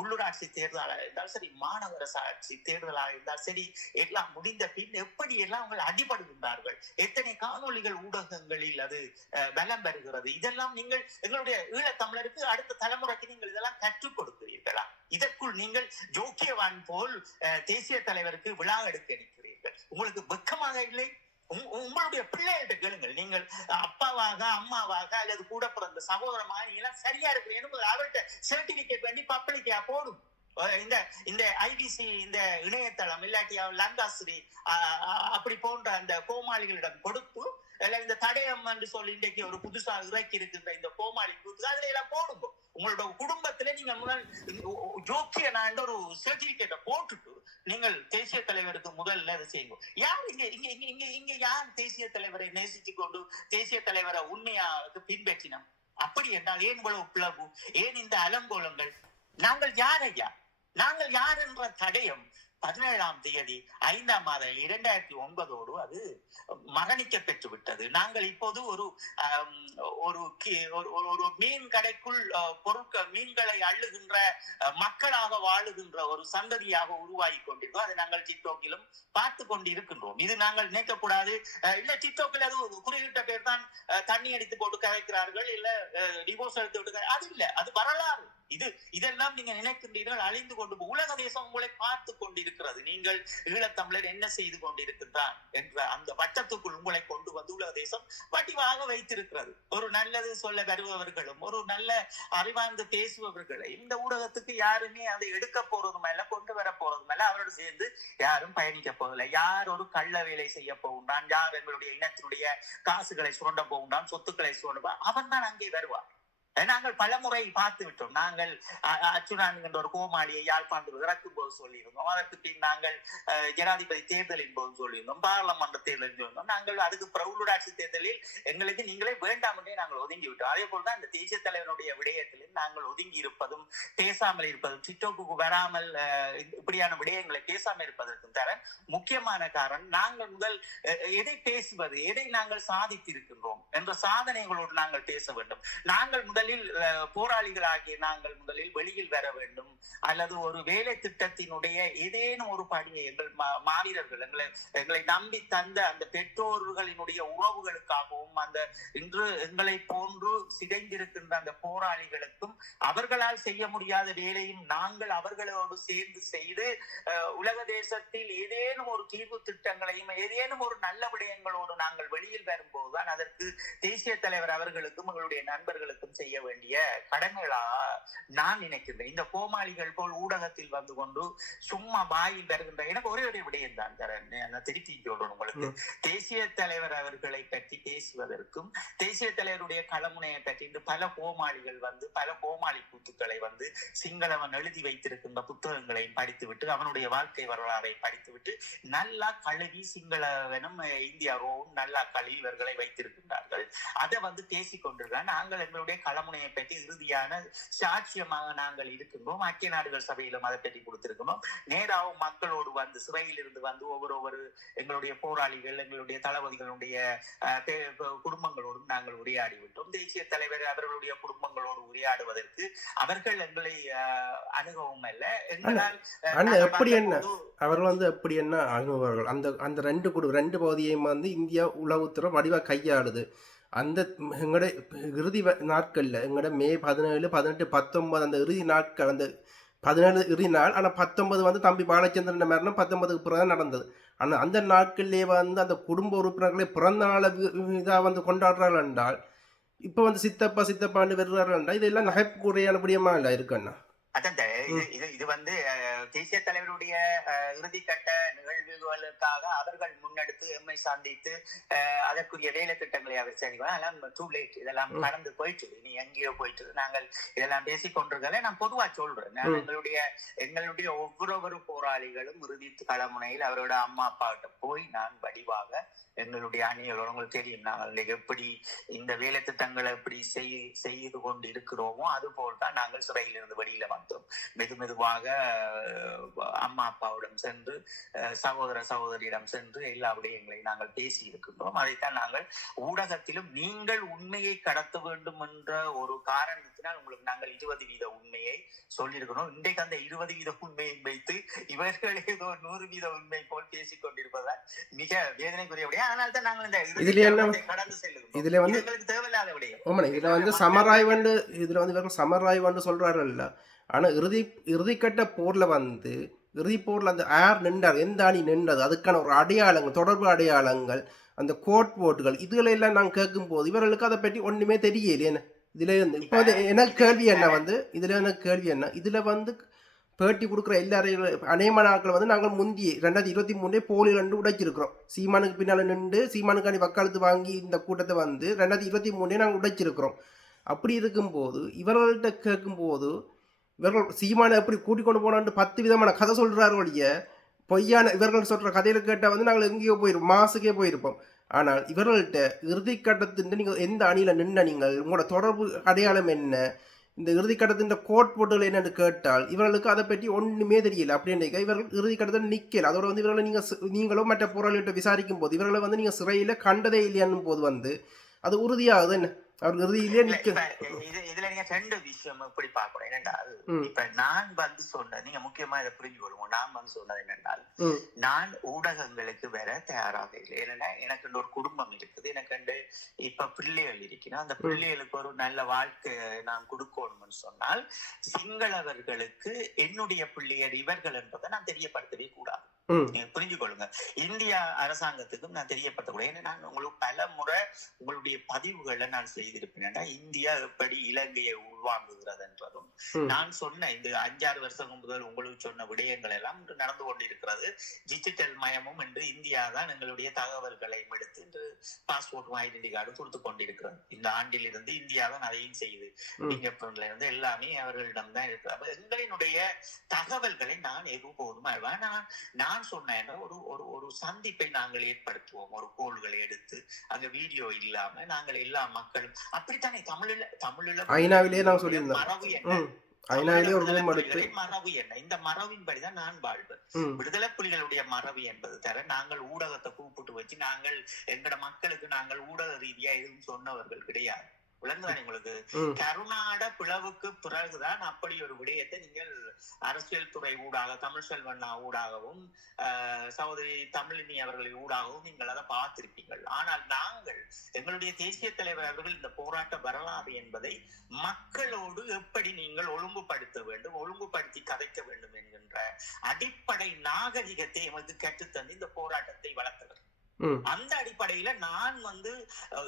உள்ளூராட்சி தேர்தலாக இருந்தால் சரி, மாநகராட்சி தேர்தலாக இருந்தால் சரி, எல்லாம் முடிந்த பின் எப்படி எல்லாம் அவங்க அடிபடுகின்றார்கள். எத்தனை காணொலிகள் ஊடகங்களில் அது பலம் பெறுகிறது. இதெல்லாம் நீங்கள் எங்களுடைய ஈழத்தமிழருக்கு அடுத்த தலைமுறைக்கு நீங்கள் இதெல்லாம் கற்றுக் கொடுக்கிறீர்களா? இதற்குள் நீங்கள் ஜோக்கியவான் போல் தேசிய தலைவருக்கு விழா எடுக்க நிற்கிறீர்கள். உங்களுக்கு வெட்கமாக இல்லை? உங்களுடைய பிள்ளைகிட்ட கேளுங்கள். நீங்கள் அப்பாவாக அம்மாவாக அல்லது கூட பிறந்த சகோதரமாக எல்லாம் சரியா இருக்கு என்பது அவர்கிட்ட சர்டிபிகேட் வேண்டி பப்ளிக்கா போடும். இந்த ஐடிசி இந்த இணையதளம் இல்லாட்டி லங்காஸ்ரீ அப்படி போன்ற அந்த கோமாளிகளிடம் கொடுத்து இந்த தடயம் என்று சொல்லி இன்றைக்கு ஒரு புதுசா இறக்கி இருக்கின்ற இந்த கோமாளி கூத்து அதுல எல்லாம் போடுங்க. உங்களோட குடும்பத்திலே நீங்க முதல் ஜோக்கியனா ஒரு சர்டிபிகேட்டை போட்டுட்டு நீங்கள் தேசிய தலைவருக்கு முதல்ல அதை செய்யுங்க. யார் இங்க யார் தேசிய தலைவரை நேசிச்சு கொண்டு தேசிய தலைவரை உண்மையாக பின்பற்றினோம்? அப்படி என்றால் ஏன் இவ்வளவு பிளவு? ஏன் இந்த அலங்கோலங்கள்? நாங்கள் யார் ஐயா? நாங்கள் யார் என்ற தடயம் 17ஆம் தேதி 5ஆம் மாதம் 2009 அது மரணிக்க பெற்று விட்டது. நாங்கள் இப்போது ஒரு மீன் கடைக்குள் மீன்களை அள்ளுகின்ற மக்களாக வாழுகின்ற ஒரு சந்ததியாக உருவாகி கொண்டிருக்கோம். அதை நாங்கள் டிக்டாக்கிலும் பார்த்து கொண்டு இருக்கின்றோம். இது நாங்கள் நினைக்கக்கூடாது. இல்ல டிக்டாக்ல அது குறிப்பிட்ட பேர் தான் தண்ணி அடித்து போட்டு கதைக்கிறார்கள், இல்ல டிவோர்ஸ் எடுத்து விட்டு, அது இல்ல, அது வரலாறு. இதெல்லாம் நீங்க நினைக்கின்றீர்கள். அழிந்து கொண்டு உலக தேசம் உங்களை பார்த்து கொண்டிருக்கிறது. நீங்கள் ஈழத்தமிழர் என்ன செய்து கொண்டிருக்கின்றான் என்ற அந்த வட்டத்துக்குள் உங்களை கொண்டு வந்து உலக தேசம் வடிவாக வைத்திருக்கிறது. ஒரு நல்லது சொல்ல வருபவர்களும் ஒரு நல்ல அறிவார்ந்து பேசுபவர்களை இந்த ஊடகத்துக்கு யாருமே அதை எடுக்க போறதும் அல்ல, கொண்டு வர போறதும் அல்ல. அவரோடு சேர்ந்து யாரும் பயணிக்க போவதில்லை. யார் ஒரு கள்ள வேலை செய்ய போகின்றான், யார் எங்களுடைய இனத்தினுடைய காசுகளை சுரண்ட போகின்றான், சொத்துக்களை சுரண்ட, அவன் தான் அங்கே வருவார். நாங்கள் பல முறை பார்த்து விட்டோம். நாங்கள் அச்சுரான் என்ற ஒரு கோமாளியை யாழ்ப்பாணத்தில் இறக்கும் போது சொல்லியிருந்தோம். அதற்கு பின் நாங்கள் ஜனாதிபதி தேர்தலின் போது சொல்லியிருந்தோம், பாராளுமன்ற தேர்தலில் சொல்லியிருந்தோம். நாங்கள் அதுக்கு உள்ளூராட்சி தேர்தலில் எங்களுக்கு நீங்களே வேண்டாம் என்றே நாங்கள் ஒதுங்கி விட்டோம். அதே போல்தான் இந்த தேசிய தலைவனுடைய விடயத்தில் நாங்கள் ஒதுங்கி இருப்பதும் பேசாமல் இருப்பதும் டிக்டாக்கு வராமல் இப்படியான விடயங்களை பேசாமல் இருப்பதற்கும் தர முக்கியமான காரணம் நாங்கள் முதல் எதை பேசுவது, எதை நாங்கள் சாதித்திருக்கின்றோம் என்ற சாதனைகளோடு நாங்கள் பேச வேண்டும். நாங்கள் முதலில் போராளிகளாகிய நாங்கள் முதலில் வெளியில் வர வேண்டும், அல்லது ஒரு வேலை திட்டத்தினுடைய ஏதேனும் ஒரு பணியை எங்கள் மாவீரர்கள் எங்களை நம்பி தந்த அந்த பெற்றோர்களினுடைய உறவுகளுக்காகவும் அந்த இன்று எங்களை போன்று சிதைந்திருக்கின்ற அந்த போராளிகளுக்கும் அவர்களால் செய்ய முடியாத வேலையும் நாங்கள் அவர்களோடு சேர்ந்து செய்து உலக தேசத்தில் ஏதேனும் ஒரு தீர்வு திட்டங்களையும் ஏதேனும் ஒரு நல்ல விடயங்களோடு நாங்கள் வெளியில் வரும்போதுதான் அதற்கு தேசிய தலைவர் அவர்களுக்கும் எங்களுடைய நண்பர்களுக்கும் செய்ய செய்ய வேண்டிய கடமைகளா நான் நினைக்கின்றேன். இந்த கோமாளிகள் போல் ஊடகத்தில் வந்து கொண்டு சும்மா வாயில் வருகின்ற எனக்கு ஒரே ஒரு விடயம் தான் தரேன். நான் திருப்பி சொல்றேன் உங்களுக்கு. தேசிய தலைவர் அவர்களை பற்றி பேசுவதற்கும் தேசிய தலைவருடைய களமுனையை பற்றி இன்று பல கோமாளிகள் வந்து பல கோமாளி கூத்துக்களை வந்து சிங்களவன் எழுதி வைத்திருக்கின்ற புத்தகங்களையும் படித்துவிட்டு அவனுடைய வாழ்க்கை வரலாறை படித்துவிட்டு நல்லா கழுவி சிங்களவனும் இந்தியாவும் நல்லா கழுவி இவர்களை வைத்திருக்கின்றார்கள். அதை வந்து பேசிக் கொண்டிருக்காங்க. நாங்கள் எங்களுடைய களமுனையை பற்றி இறுதியான சாட்சியமாக நாங்கள் இருக்கின்றோம். ஐக்கிய நாடுகள் சபையிலும் அதை பற்றி கொடுத்திருக்கிறோம். நேராவும் மக்களோடு வந்து சிறையில் இருந்து வந்து ஒவ்வொரு எங்களுடைய போராளிகள் எங்களுடைய தளபதிகளுடைய குடும்பங்களோடும் நாங்கள் உரையாடி விட்டோம். தேசிய தலைவர் அவர்களுடைய குடும்பங்களோடு உரையாடுவதற்கு அவர்கள் எங்களை அணுகவும் அல்ல. எப்படி என்ன அவர்கள் வந்து எப்படி என்ன அணுகுவார்கள்? அந்த ரெண்டு பகுதியையும் வந்து இந்தியா உளவுத்துறை வடிவா கையாளுது. அந்த எங்களோட இறுதி நாட்கள்ல எங்களோட மே 17, 18, 19 அந்த இறுதி நாட்கள், அந்த 17 இறுதி நாள். ஆனால் 19 வந்து தம்பி பாலச்சந்திரன் மரணம் 19க்கு பிறகு நடந்தது. ஆனால் அந்த நாட்கள்லேயே வந்து அந்த குடும்ப உறுப்பினர்களை பிறந்த நாளை இதாக வந்து கொண்டாடுறார்கள் என்றால், இப்போ வந்து சித்தப்பாண்டு வருகிறார்கள் என்றால் இதெல்லாம் நகைப்புக்குறையான விடயமா இல்லை இருக்குன்னா. அதான் இது வந்து தேசிய தலைவருடைய இறுதிக்கட்ட நிகழ்வுகளுக்காக அவர்கள் முன்னெடுத்து எம்மை சந்தித்து அதற்குரிய வேலை திட்டங்களை அவர் செய்வார். அதெல்லாம் டூ லேட், இதெல்லாம் கடந்து போயிட்டு நீ எங்கேயோ போயிட்டு நாங்கள் இதெல்லாம் பேசிக் கொண்டிருக்கல. நான் பொதுவா சொல்றேன், எங்களுடைய ஒவ்வொரு போராளிகளும் இறுதி களமுனையில் அவரோட அம்மா அப்பாவிட்ட போய் நான் வடிவாக எங்களுடைய அணிகளோட உங்களுக்கு தெரியும் நாங்கள் எப்படி இந்த வேலை திட்டங்களை எப்படி செய்து கொண்டு இருக்கிறோமோ அது போல்தான் நாங்கள் சிறையிலிருந்து வெளியில வந்தோம். மெதுவாக அம்மா அப்பாவிடம் சென்று சகோதரியிடம் சென்று எல்லா விடயங்களையும் நாங்கள் பேசி இருக்கின்றோம். அதைத்தான் நாங்கள் ஊடகத்திலும் நீங்கள் உண்மையை கடத்த வேண்டும் என்ற ஒரு காரணத்தினால் உங்களுக்கு நாங்கள் 20% உண்மையை சொல்லியிருக்கிறோம். இன்றைக்கு அந்த 20% உண்மையை வைத்து இவர்கள் ஏதோ 100% உண்மை போல் பேசிக் கொண்டிருப்பதால் மிக வேதனைக்குரிய விடயம். ஆனால் தான் நாங்கள் இந்த கடந்து செல்லுகிறோம். இதுல வந்து தேவையில்லாத விடயம். இதுல வந்து சமராய்வண்டு இதுல வந்து இவர்கள் சமராய்வண்டு சொல்றாருல்ல. ஆனா இறுதிக்கட்ட போர்ல வந்து இறுதி போர்ல அந்த யார் நின்றார், எந்த அணி நின்றது, அதுக்கான ஒரு அடையாளங்கள், தொடர்பு அடையாளங்கள், அந்த கோட் போட்டுகள் இதுகளெல்லாம் நாங்கள் கேட்கும் போது இவர்களுக்கு அதை பற்றி ஒன்றுமே தெரியலையே. இதுல இருந்து இப்போ எனக்கு கேள்வி என்ன, இதுல வந்து பேட்டி கொடுக்குற எல்லாரையும் அநேகமான ஆட்களை வந்து நாங்கள் முந்தி 2023 போலில் ரெண்டு உடைச்சிருக்கிறோம். சீமானுக்கு பின்னால் நின்று சீமானுக்காண்டி வக்காலத்து வாங்கி இந்த கூட்டத்தை வந்து 2023 நாங்கள் உடைச்சிருக்கிறோம். அப்படி இருக்கும்போது இவர்கள்ட்ட கேட்கும்போது இவர்கள் சீமானை எப்படி கூட்டிக் கொண்டு போனான்னு 10 விதமான கதை சொல்கிறாரு ஒழிய பொய்யான இவர்கள் சொல்கிற கதையில் கேட்டால் வந்து நாங்கள் எங்கேயோ போயிருப்போம், மாசுக்கே போயிருப்போம். ஆனால் இவர்கள்ட்ட இறுதி கட்டத்தின் நீங்கள் எந்த அணியில் நின்ற நீங்கள் உங்களோட தொடர்பு அடையாளம் என்ன, இந்த இறுதிக்கட்டத்தின் கோட் போட்டுகள் என்னென்னு கேட்டால் இவர்களுக்கு அதை பற்றி ஒன்றுமே தெரியல. அப்படின்னு இவர்கள் இறுதிக்கட்டத்தில் நிற்கல. அதோட வந்து இவர்களை நீங்களும் மற்ற போராளிகிட்ட விசாரிக்கும் போது இவர்களை வந்து நீங்கள் சிறையில் கண்டதே இல்லையான்னு போது வந்து அது உறுதியாகுது. என்ன அவர்கள் இறுதியிலே நிற்க. இதுல நீங்க ரெண்டு விஷயம் இப்படி பார்க்கணும். என்னென்றால் இப்ப நான் வந்து சொன்னது நீங்க முக்கியமா இதை புரிஞ்சு கொள்வோம். நான் வந்து சொன்னது என்னென்றால் நான் ஊடகங்களுக்கு வேற தயாராக இல்லை. ஏன்னா எனக்கு ஒரு குடும்பம் இருக்குது, எனக்கு இப்ப பிள்ளைகள் இருக்கணும். அந்த பிள்ளைகளுக்கு ஒரு நல்ல வாழ்க்கை நான் கொடுக்கணும்னு சொன்னால் சிங்களவர்களுக்கு என்னுடைய பிள்ளைகள் இவர்கள் என்பதை நான் தெரியப்படுத்தவே கூடாது. புரிஞ்சு கொள்ளுங்க. இந்தியா அரசாங்கத்துக்கும் நான் தெரியப்படுத்தக்கூடாது. ஏன்னா நான் உங்களுக்கு பல முறை உங்களுடைய பதிவுகளை நான் செய்திருப்பேன். இந்தியா எப்படி இலங்கையை உள்வாங்குகிறது என்றதும் நான் சொன்ன இந்த 5-6 வருஷம் முதல் உங்களுக்கு சொன்ன விடயங்கள் எல்லாம் இன்று நடந்து கொண்டிருக்கிறது. டிஜிட்டல் மயமும் என்று இந்தியா தான் எங்களுடைய தகவல்களை எடுத்து இன்று பாஸ்போர்ட் ஐடென்டி கார்டு கொடுத்து கொண்டிருக்கிறது. இந்த ஆண்டில் இருந்து இந்தியா தான் அதையும் செய்யுது. பிங்கர் பிரிண்ட்ல இருந்து எல்லாமே அவர்களிடம் தான் இருக்கிறது. எங்களினுடைய தகவல்களை நான் எப்போதும் நான் சொன்னேன் ஒரு சந்திப்பை நாங்கள் ஏற்படுத்துவோம். ஒரு கோள்களை எடுத்து அங்க வீடியோ இல்லாம நாங்கள் எல்லா மக்களும் அப்படித்தானே தமிழ்ல ஐநாவிலே நான் சொல்லியிருந்தேன். மரபு என்ன, இந்த மரபின்படிதான் நான் வாழ்வேன். விடுதலை புலிகளுடைய மரபு என்பது தர நாங்கள் ஊடகத்தை கூப்பிட்டு வச்சு நாங்கள் எங்கட மக்களுக்கு நாங்கள் ஊடக ரீதியா எதுவும் சொன்னவர்கள் கிடையாது. விளங்குதான் உங்களுக்கு. கருநாட பிளவுக்கு பிறகுதான் அப்படி ஒரு விடயத்தை நீங்கள் அரசியல் துறை ஊடாக தமிழ் செல்வண்ணா ஊடாகவும் சகோதரி தமிழினி அவர்களின் ஊடாகவும் நீங்கள் அதை பார்த்திருப்பீங்கள். ஆனால் நாங்கள் எங்களுடைய தேசிய தலைவர் அவர்கள் இந்த போராட்ட வரலாறு என்பதை மக்களோடு எப்படி நீங்கள் ஒழுங்குபடுத்த வேண்டும், ஒழுங்குபடுத்தி கதைக்க வேண்டும் என்கின்ற அடிப்படை நாகரிகத்தை எமக்கு கற்றுத்தந்து இந்த போராட்டத்தை வளர்த்தவர். அந்த அடிப்படை அடிப்படையில நான்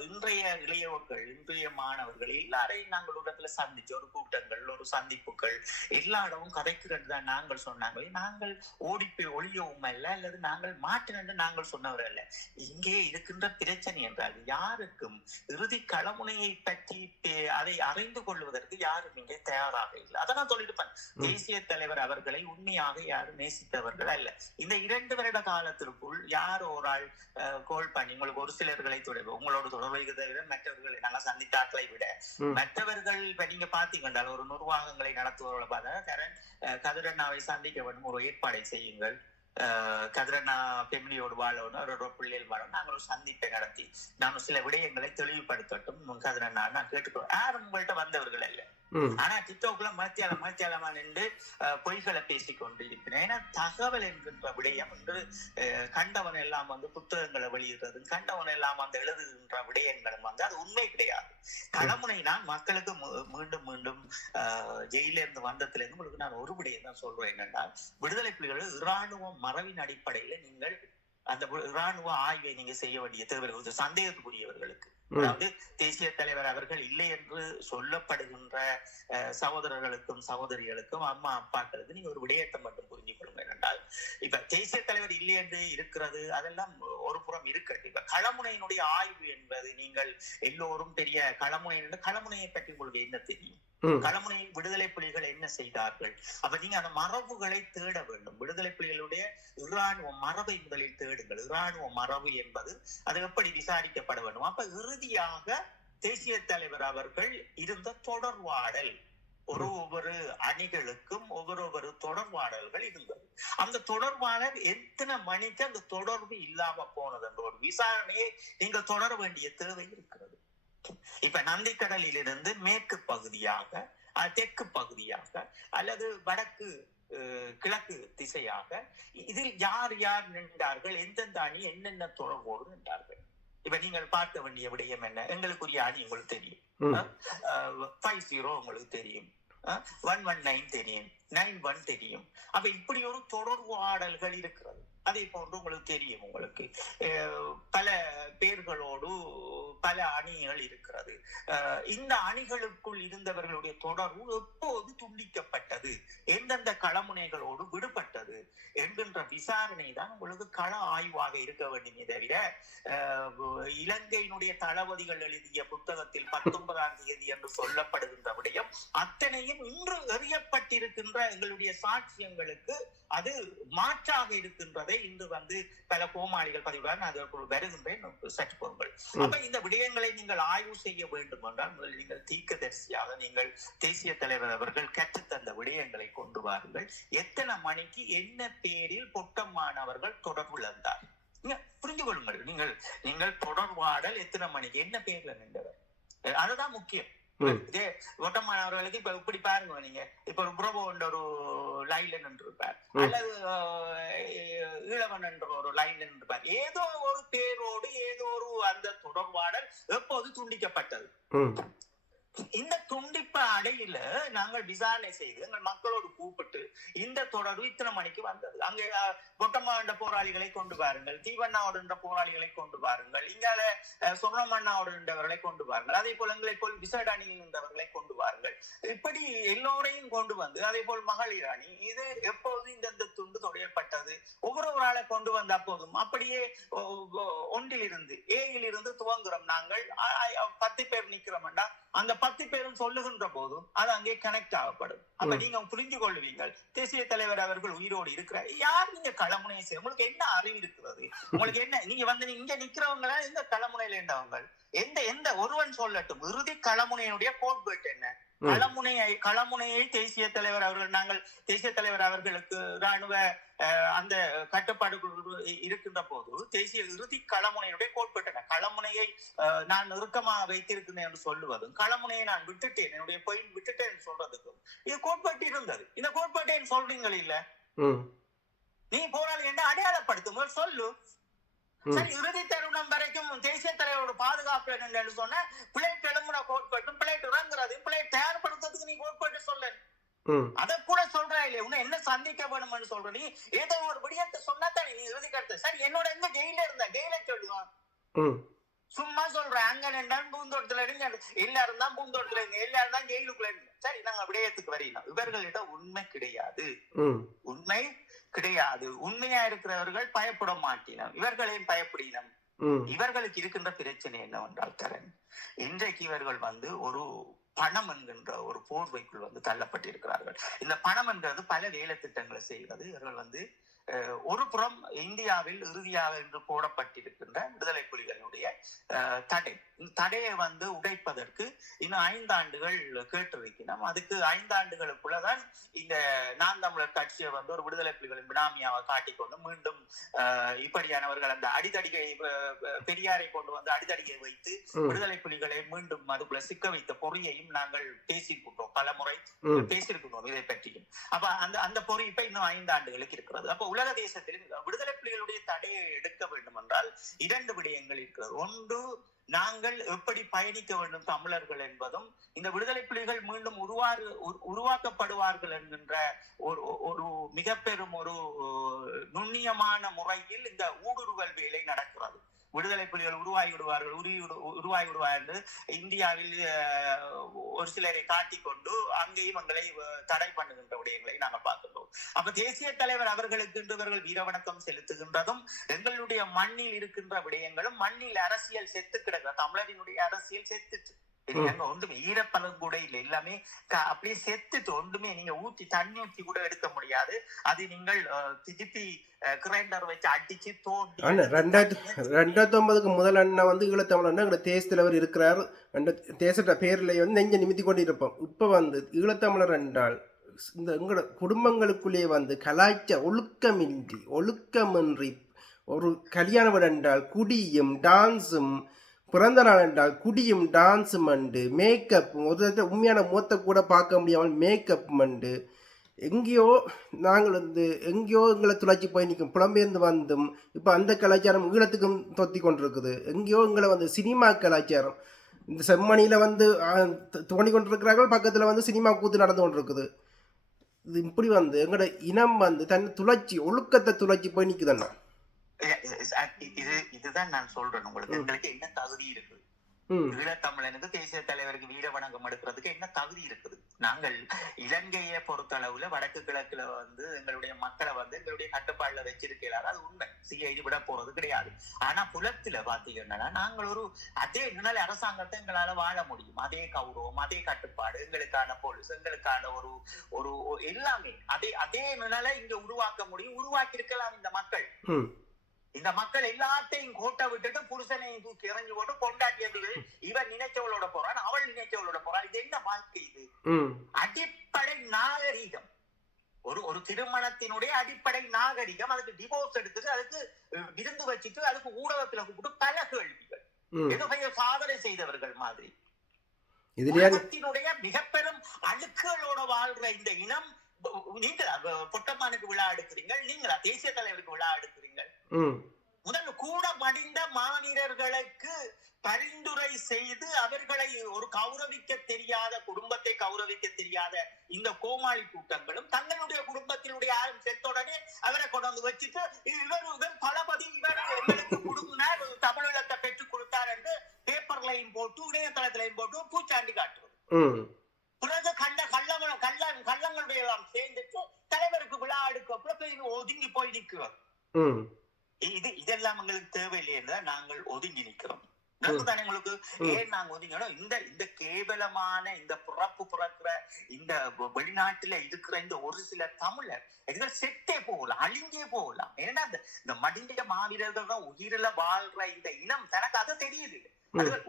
இன்றைய இளையோர்கள், இன்றைய மாணவர்கள் எல்லாரையும் நாங்கள் இடத்துல சந்திச்சு ஒரு கூட்டங்கள், ஒரு சந்திப்புகள், எல்லா இடமும் கதைக்கிறது தான் நாங்கள் சொன்னாங்களே. நாங்கள் ஓடிப்போய் ஒளியவும் அல்ல, அல்லது நாங்கள் மாற்றேன் என்று நாங்கள் சொன்னவர் அல்ல. இங்கே இருக்கின்ற பிரச்சனை என்றால் யாருக்கும் இறுதி களமுனையை பற்றி அதை அறிந்து கொள்வதற்கு யாரும் இங்கே தயாராக இல்லை. அதை நான் சொல்லியிருப்பேன். தேசிய தலைவர் அவர்களை உண்மையாக யாரும் நேசித்தவர்கள் அல்ல. இந்த 2 வருட காலத்திற்குள் யார் ஒரு ஆள் கோல் பண்ணி உங்களுக்கு ஒரு சிலர்களை தொடர்பு உங்களோட தொடர்பை தவிர மற்றவர்களை நாங்கள் சந்தித்தாக்களை விட மற்றவர்கள் இப்ப நீங்க பாத்தீங்கன்னா ஒரு நிர்வாகங்களை நடத்துவவர்களை பார்த்தா கதிரண்ணாவை சந்திக்க வேண்டும் ஒரு ஏற்பாடை செய்யுங்கள். கதிரண்ணா பெமிலியோடு வாழணும், அவரோட பிள்ளைகள் வாழணும். நாங்கள் ஒரு சந்திப்பை நடத்தி நாங்கள் சில விடயங்களை தெளிவுபடுத்தட்டும் கதிரண்ணா நான் கேட்டுக்கிறோம். யாரும் உங்கள்கிட்ட வந்தவர்கள் அல்ல. ஆனா டிக்டாக்ல மத்தியாலமா நின்று பொய்களை பேசிக்கொண்டு இருக்கிறேன். ஏன்னா தகவல் என்கின்ற விடயம் என்று கண்டவன் எல்லாம் புத்தகங்களை வெளியிடுறது, கண்டவன் எல்லாம் எழுதுகின்ற விடயங்களும் அது உண்மை கிடையாது. களமுனை நான் மக்களுக்கு மீண்டும் மீண்டும் ஜெயில இருந்து வந்ததுல இருந்து உங்களுக்கு நான் ஒரு விடயம் தான் சொல்றேன். என்னன்னா விடுதலை புலிகள் இராணுவ மரபின் அடிப்படையில நீங்கள் அந்த இராணுவ ஆய்வை நீங்க செய்ய வேண்டிய தேவை சந்தேகத்துக்குரியவர்களுக்கு. அதாவது தேசிய தலைவர் அவர்கள் இல்லை என்று சொல்லப்படுகின்ற சகோதரர்களுக்கும் சகோதரிகளுக்கும் அம்மா அப்பாக்களுக்கு நீங்க ஒரு விடயத்தை மட்டும் புரிஞ்சு கொள்ளுங்க. என்னென்றால் இப்ப தேசிய தலைவர் இல்லை என்று இருக்கிறது அதெல்லாம் ஒரு புறம் இருக்கட்டும். இப்ப களமுனையினுடைய ஆய்வு என்பது நீங்கள் எல்லோரும் பெரிய களமுனையை பற்றி உங்களுக்கு என்ன தெரியும்? களமுனை விடுதலை புலிகள் என்ன செய்தார்கள்? அப்ப நீங்க அந்த மரபுகளை தேட வேண்டும். விடுதலை புலிகளுடைய இராணுவ மரபை முதலில் தேடுங்கள். இராணுவ மரபு என்பது அது எப்படி விசாரிக்கப்பட வேண்டும்? அப்ப இறுதியாக தேசிய தலைவர் அவர்கள் இருந்த தொடர்வாடல், ஒவ்வொரு அணிகளுக்கும் ஒவ்வொரு தொடர்பாடல்கள் இருந்தது. அந்த தொடர்பாடல் எத்தனை மணிக்கு அந்த தொடர்பு இல்லாம போனது என்ற ஒரு விசாரணையை நீங்கள் தொடர வேண்டிய தேவை இருக்கிறது. இப்ப நந்திக்கடலில் இருந்து மேற்கு பகுதியாக, தெற்கு பகுதியாக அல்லது வடக்கு கிழக்கு திசையாக இதில் யார் யார் நின்றார்கள், எந்தெந்த அணி என்னென்ன தொடர்போடு நின்றார்கள்? இப்ப நீங்கள் பார்க்க வேண்டிய விடயம் என்ன? எங்களுக்குரிய அணி உங்களுக்கு தெரியும், 50 உங்களுக்கு தெரியும், 119 தெரியும், 91 தெரியும். அப்ப இப்படி ஒரு தொடர்பாடல்கள் இருக்கிறது. அதே போன்று உங்களுக்கு தெரியும், உங்களுக்கு பல பேர்களோடு பல அணிகள் இருக்கிறது. இந்த அணிகளுக்குள் இருந்தவர்களுடைய தொடர்பு எப்போது துண்டிக்கப்பட்டது, எந்தெந்த களமுனைகளோடு விடுபட்டது என்கின்ற விசாரணை தான் உங்களுக்கு கள ஆய்வாக இருக்க வேண்டுமே தவிர இலங்கையினுடைய தளபதிகள் எழுதிய புத்தகத்தில் 19ஆம் தேதி என்று சொல்லப்படுகின்ற விடயம் அத்தனையும் இன்று எறியப்பட்டிருக்கின்ற எங்களுடைய சாட்சியங்களுக்கு அது மாற்றாக இருக்கின்றதை இன்று பல கோமாளிகள் பதிவுடன் அதற்குள் வருகின்றேன் சற்று பொருங்கள். அப்ப இந்த விடயங்களை நீங்கள் ஆய்வு செய்ய வேண்டும் என்றால் முதலில் நீங்கள் தீர்க்கதரிசியாக நீங்கள் தேசிய தலைவர் அவர்கள் கற்றுத்தந்த விடயங்களை கொண்டு வாருங்கள். எத்தனை மணிக்கு என்ன பேரில் பொட்டமானவர்கள் தொடர்பு இழந்தார் புரிந்து கொள்ளுங்கள். நீங்கள் தொடர்பாடல் எத்தனை மணிக்கு என்ன பேர்ல நின்றவர், அதுதான் முக்கியம். ஒட்டமானவர்களுக்கு இப்ப இப்படி பாருங்க, நீங்க இப்ப ஒரு புரோபோ என்ற ஒரு லைன்ல நின்று இருப்பார், அல்லது ஈழவன் என்ற ஒரு லைன்ல நின்றுப்பார். ஏதோ ஒரு பேரோடு ஏதோ ஒரு அந்த தொடர்பாடல் எப்போது துண்டிக்கப்பட்டது. இந்த துண்டிப்பு அடையில நாங்கள் விசாரணை செய்து எங்கள் மக்களோடு கூப்பிட்டு இந்த தொடர்பு இத்தனை மணிக்கு வந்தது. அங்கே பொட்டம்மாண்ட போராளிகளை கொண்டு பாருங்கள், தீவண்ணாவோட போராளிகளை கொண்டு பாருங்கள், இங்கால சொர்ணமண்ணாவோடவர்களை கொண்டு பாருங்கள், அதே போல் எங்களை போல் விசேட அணியில் இருந்தவர்களை கொண்டு பாருங்கள். இப்படி எல்லோரையும் கொண்டு வந்து அதே போல் மகளிர் அணி இது எப்போது இந்த துண்டு தொடையப்பட்டது ஒவ்வொரு ஆளை கொண்டு வந்த போதும் அப்படியே ஒன்றிலிருந்து ஏயிலிருந்து துவங்குறோம். நாங்கள் 10 பேர் நிக்கிறோம்டா, அந்த 10 பேரும் சொல்லுகின்ற போதும் அது அங்கே கனெக்ட் ஆகப்படும். அப்ப நீங்க புரிஞ்சு கொள்வீங்கள் தேசிய தலைவர் அவர்கள் உயிரோடு இருக்கிறார். யார் நீங்க களமுனையை செய்ய, உங்களுக்கு என்ன அறிவு இருக்கிறது, உங்களுக்கு என்ன, நீங்க இங்க நிக்கிறவங்களா இந்த களமுனையில இருந்தவங்க எந்த ஒருவன் சொல்லட்டும் இறுதி களமுனையுடைய கோட்பேட் என்ன? களமுனையை தேசிய தலைவர் அவர்கள், நாங்கள் தேசிய தலைவர் அவர்களுக்கு இராணுவ அந்த கட்டுப்பாடுகள் இருக்கின்ற போது தேசிய இறுதி களமுனையுடைய கோட்பட்டன. களமுனையை நான் நெருக்கமா வைத்திருக்கிறேன் என்று சொல்லுவதும், களமுனையை நான் விட்டுட்டேன் என்னுடைய பாயிண்ட் விட்டுட்டேன் சொல்றதுக்கும் இது கோட்பாட்டு இருந்தது. இந்த கோட்பாட்டை சொல்றீங்கள் இல்ல, நீ போராளி என்று அடையாளப்படுத்தும் சொல்லு. சரி, இறுதி தருணம் வரைக்கும் தேசிய தலைவரோட பாதுகாப்பு என்று சொன்ன பிளேட் எழும்புன கோட்பாட்டும் பிளேட் இறங்குறது பிளேட் தயார்படுத்துறதுக்கு நீ கோட்பாட்டு சொல்ல அத கூட சொல்றா இல்லையா? உன்னை என்ன சந்திக்க வேணும்னு சொல்ற, நீ ஏதோ ஒரு விடயத்தை சொன்னாதான் நீ இறுதி கருத்து. சரி, என்னோட எங்க ஜெயில இருந்த ஜெயில சொல்லுவான், ம் சும்மா சொல்றேன். அங்க நின்றான் பூந்தோட்டத்துல இருங்க, எல்லாரும் தான் பூந்தோட்டத்துல இருங்க, எல்லாரும் தான் ஜெயிலுக்குள்ள இருங்க. சரி, நாங்க விடயத்துக்கு வரையினோம். இவர்களிடம் உண்மை கிடையாது, ம் உண்மை கிடையாது. உண்மையா இருக்கிறவர்கள் பயப்பட மாட்டினோம், இவர்களையும் பயப்படினோம். ம் இவர்களுக்கு இருக்கின்ற பிரச்சனை என்னவென்றால் தரன், இன்றைக்கு இவர்கள் ஒரு பணம் என்கின்ற ஒரு போர்வைக்குள் தள்ளப்பட்டிருக்கிறார்கள். இந்த பணம் என்றது பல வேலை திட்டங்களை செய்கிறது. இவர்கள் ஒரு புறம் இந்தியாவில் இறுதியாக என்று போடப்பட்டிருக்கின்ற விடுதலை புலிகளுடைய தடையை உடைப்பதற்கு இன்னும் 5 ஆண்டுகள் கேட்டிருக்கிறோம். அதுக்கு 5 ஆண்டுகளுக்குள்ளதான் இந்த நாம் தமிழர் கட்சியை ஒரு விடுதலை புலிகளின் பினாமியாவை காட்டிக்கொண்டு மீண்டும் இப்படியானவர்கள் அந்த அடித்தடியை பெரியாரை கொண்டு அடித்தடியை வைத்து விடுதலை புலிகளை மீண்டும் அதுக்குள்ள சிக்க வைத்த பொறியையும் நாங்கள் பேசியிருக்கின்றோம், பல முறை பேசியிருக்கின்றோம் இதை பற்றியும். அப்ப அந்த பொறி இப்ப இன்னும் 5 ஆண்டுகளுக்கு இருக்கிறது. அப்ப உலக தேசத்தில் விடுதலை புலிகளுடைய தடையை எடுக்க வேண்டும் என்றால் 2 விடயங்கள் இருக்கிறது. ஒன்று, நாங்கள் எப்படி பயணிக்க வேண்டும் தமிழர்கள் என்பதும், இந்த விடுதலை புலிகள் மீண்டும் உருவாக்கப்படுவார்கள் என்கின்ற ஒரு மிக பெரும் ஒரு நுண்ணியமான முறையில் இந்த ஊடுருவல் வேலை நடக்கிறது. விடுதலை புலிகள் உருவாகி விடுவார்கள் இந்தியாவில் ஒரு சிலரை காட்டிக்கொண்டு அங்கேயும் எங்களை தடை பண்ணுகின்ற விடயங்களை நாங்கள் பார்க்கின்றோம். அப்ப தேசிய தலைவர் அவர்களுக்கு இவர்கள் வீரவணக்கம் செலுத்துகின்றதும், எங்களுடைய மண்ணில் இருக்கின்ற விடயங்களும், மண்ணில் அரசியல் செத்து கிடக்கிற தமிழரினுடைய அரசியல் செத்துட்டு ஒன்றுமே ஈரப்பலம் கூட இல்லை, எல்லாமே அப்படியே செத்துட்டு ஒன்றுமே நீங்க தண்ணி ஊற்றி கூட எடுக்க முடியாது. அது நீங்கள் திருப்பி கிரைண்டர் வச்சு அடிச்சு தோண்டி. 2009 முதல் அண்ணா ஈழத்தமிழ் தேச தலைவர் இருக்கிறார், தேச பேர்ல நெஞ்ச நிமித்தி கொண்டு இருப்போம். இப்ப ஈழத்தமிழர் என்றால் இந்த எங்களோட குடும்பங்களுக்குள்ளே கலாய்ச்ச ஒழுக்கமின்றி ஒரு கல்யாணம் என்றால் குடியும் டான்ஸும், பிறந்த நாள் என்றால் குடியும் டான்ஸும் மண்டு, மேக்கப் உண்மையான மூத்த கூட பார்க்க முடியாமல் மேக்கப் மண்டு, எங்கேயோ நாங்கள் எங்கேயோ எங்களை துளைச்சி போய் நிற்கும். புலம்பெயர்ந்து இப்போ அந்த கலாச்சாரம் ஈழத்துக்கும் தொத்தி கொண்டிருக்குது. எங்கேயோ எங்களை சினிமா கலாச்சாரம் இந்த செம்மணியில் தோண்டி கொண்டிருக்கிறார்கள், பக்கத்தில் சினிமா கூத்து நடந்து கொண்டிருக்குது. இது இப்படி எங்களோட இனம் தன் ஒழுக்கத்தை துளைச்சி போய் நிற்குதுண்ணா. இதுதான் நான் சொல்றேன் உங்களுக்கு, எங்களுக்கு என்ன தகுதி இருக்குது? ஈழத்தமிழனுக்கு தேசிய தலைவருக்கு வீர வணக்கம் எடுக்கிறதுக்கு என்ன தகுதி இருக்குது? நாங்கள் இலங்கையை பொறுத்தளவுல வடக்கு கிழக்குல எங்களுடைய மக்களை எங்களுடைய கட்டுப்பாடுல வச்சிருக்கிறார், அது உண்மை. சிஐடி விட போறது கிடையாது. ஆனா புலத்துல பாத்தீங்கன்னா நாங்கள் அதே நிலை அரசாங்கத்தை எங்களால வாழ முடியும். அதே கௌரவம், அதே கட்டுப்பாடு, எங்களுக்கான போலீஸ், எங்களுக்கான ஒரு எல்லாமே அதே நிலை இங்க உருவாக்க முடியும். உருவாக்கி இருக்கலாம் இந்த மக்கள். இந்த மக்கள் எல்லாத்தையும் கோட்டை விட்டுட்டு புருஷனையும் தூக்கி இறங்கி போட்டு கொண்டாட்டியதுகள் இவன் நினைச்சவளோட போறான், அவள் நினைச்சவளோட போறான். இது என்ன வாழ்க்கை? இது அடிப்படை நாகரிகம். ஒரு திருமணத்தினுடைய அடிப்படை நாகரிகம். அதுக்கு டிவோர்ஸ் எடுத்துட்டு, அதுக்கு விருந்து வச்சுட்டு, அதுக்கு ஊடகத்துல கூப்பிட்டு பல கேள்விகள். எதுவுமே சாதனை செய்தவர்கள் மாதிரி மிக பெரும் அழுக்குகளோட வாழ்ற இந்த இனம். நீங்களா பொட்டமானுக்கு விழா எடுக்கிறீங்க? நீங்களா தேசிய தலைவருக்கு விழா எடுக்கிறீங்க? முதல் கூட மடிந்த மாவீரர்களுக்கு பரிந்துரை செய்து அவர்களை ஒரு கௌரவிக்க தெரியாத, குடும்பத்தை கௌரவிக்க தெரியாத இந்த கோமாளி கூட்டங்களும் தங்களுடைய குடும்பத்தினுடைய யாரும் செத்தோடனே அவரை கொண்டு வச்சுட்டு இவர் பலபதி, இவர் எங்களுக்கு கொடுங்கினார், தமிழகத்தை பெற்றுக் கொடுத்தார் என்று பேப்பர்லையும் போட்டு இணையதளத்திலையும் போட்டு பூச்சாண்டி காட்டுவது. பிறகு கள்ளங்களுடைய எல்லாம் சேர்ந்துட்டு தலைவருக்கு விழா எடுக்க ஒதுங்கி போய் நிற்கிறோம். இதெல்லாம் எங்களுக்கு தேவையில்லை, நாங்கள் ஒதுங்கி நிற்கிறோம். உங்களுக்கு ஏன் நாங்க ஒதுங்கணும்? இந்த கேவலமான இந்த பிறக்கிற இந்த வெளிநாட்டுல இருக்கிற இந்த ஒரு சில தமிழர் இதுகள் செத்தே போகலாம், அழிஞ்சே போகலாம். ஏன்னா இந்த மடிந்த மாவீரர்கள் தான் உயிரில வாழ்ற இந்த இனம் தனக்கு அது தெரியுது.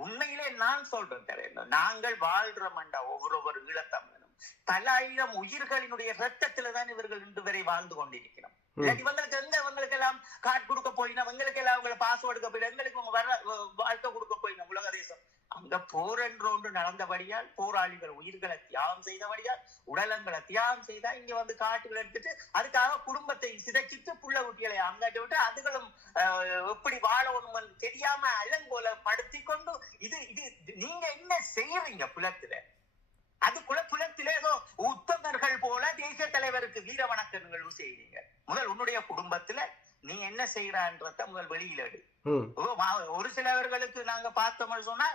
உண்மையிலே நான் சொல்றேன், நாங்கள் வாழ்றோம்டா ஒவ்வொரு ஈழத்தமிழனும் பல ஆயிரம் உயிர்களினுடைய ரத்தத்துலதான் இவர்கள் இன்று வரை வாழ்ந்து கொண்டிருக்கிறோம். இவங்களுக்கு எல்லாம் கார்டு கொடுக்க போயினா, எங்களுக்கு எல்லாம் அவங்களை பாஸ்வேர்டு போயிடும், எங்களுக்கு வாழ்க்கை கொடுக்க போயிடும் உலக தேசம். அங்க போர் என்று ஒன்று நடந்தபடியால், போராளிகள் உயிர்களை தியாகம் செய்தபடியால், உடலங்களை தியாகம் செய்தா இங்க காட்டுகள் எடுத்துட்டு அதுக்காக குடும்பத்தை சிதைச்சிட்டு புள்ள குட்டிகளை அங்காட்டி விட்டு அதுகளும் எப்படி வாழணும் தெரியாம அலங்கோல படுத்தி கொண்டு இது நீங்க என்ன செய்யறீங்க புலத்துல? அதுக்குள்ள புலத்திலே ஏதோ உத்தமர்கள் போல தேசிய தலைவருக்கு வீர வணக்கங்கள் செய்வீங்க. முதல் உன்னுடைய குடும்பத்துல நீ என்ன செய்யறான்றத முதல் வெளியில எடு. ம். ஒரு சிலவர்களுக்கு நாங்க பார்த்தோம்னு சொன்னா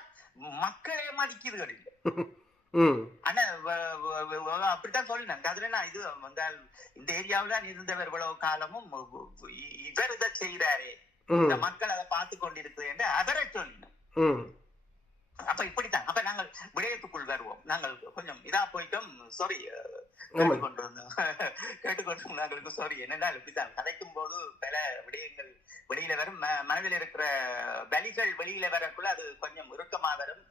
மக்களே மதிக்கிறது இல்லை. ம். ஆனா அப்படித்தான் சொல்லினேன். அதுல நான் இது வந்தால் இந்த ஏரியாவில இருந்தவர் இவ்வளவு காலமும் இவர் இதை செய்யறாரே, இந்த ம். மக்கள் அதை பார்த்து கொண்டிருக்கு என்று அவரை சொல்லினோம். ம். அப்ப இப்படித்தான். அப்ப நாங்கள் விடயத்துக்குள் வருவோம். நாங்கள் கொஞ்சம் இதா போயிட்டோம். சாரி, ஆமா. கேட்டுக்கொண்டு நாங்களுக்கு சாரி. என்னன்னா இப்படித்தான் கதைக்கும் போது பல விடயங்கள் வெளியில வரும். மனதில் இருக்கிற வலிகள் வெளியில வரக்குள்ள அது கொஞ்சம் இறுக்கமா வரும்.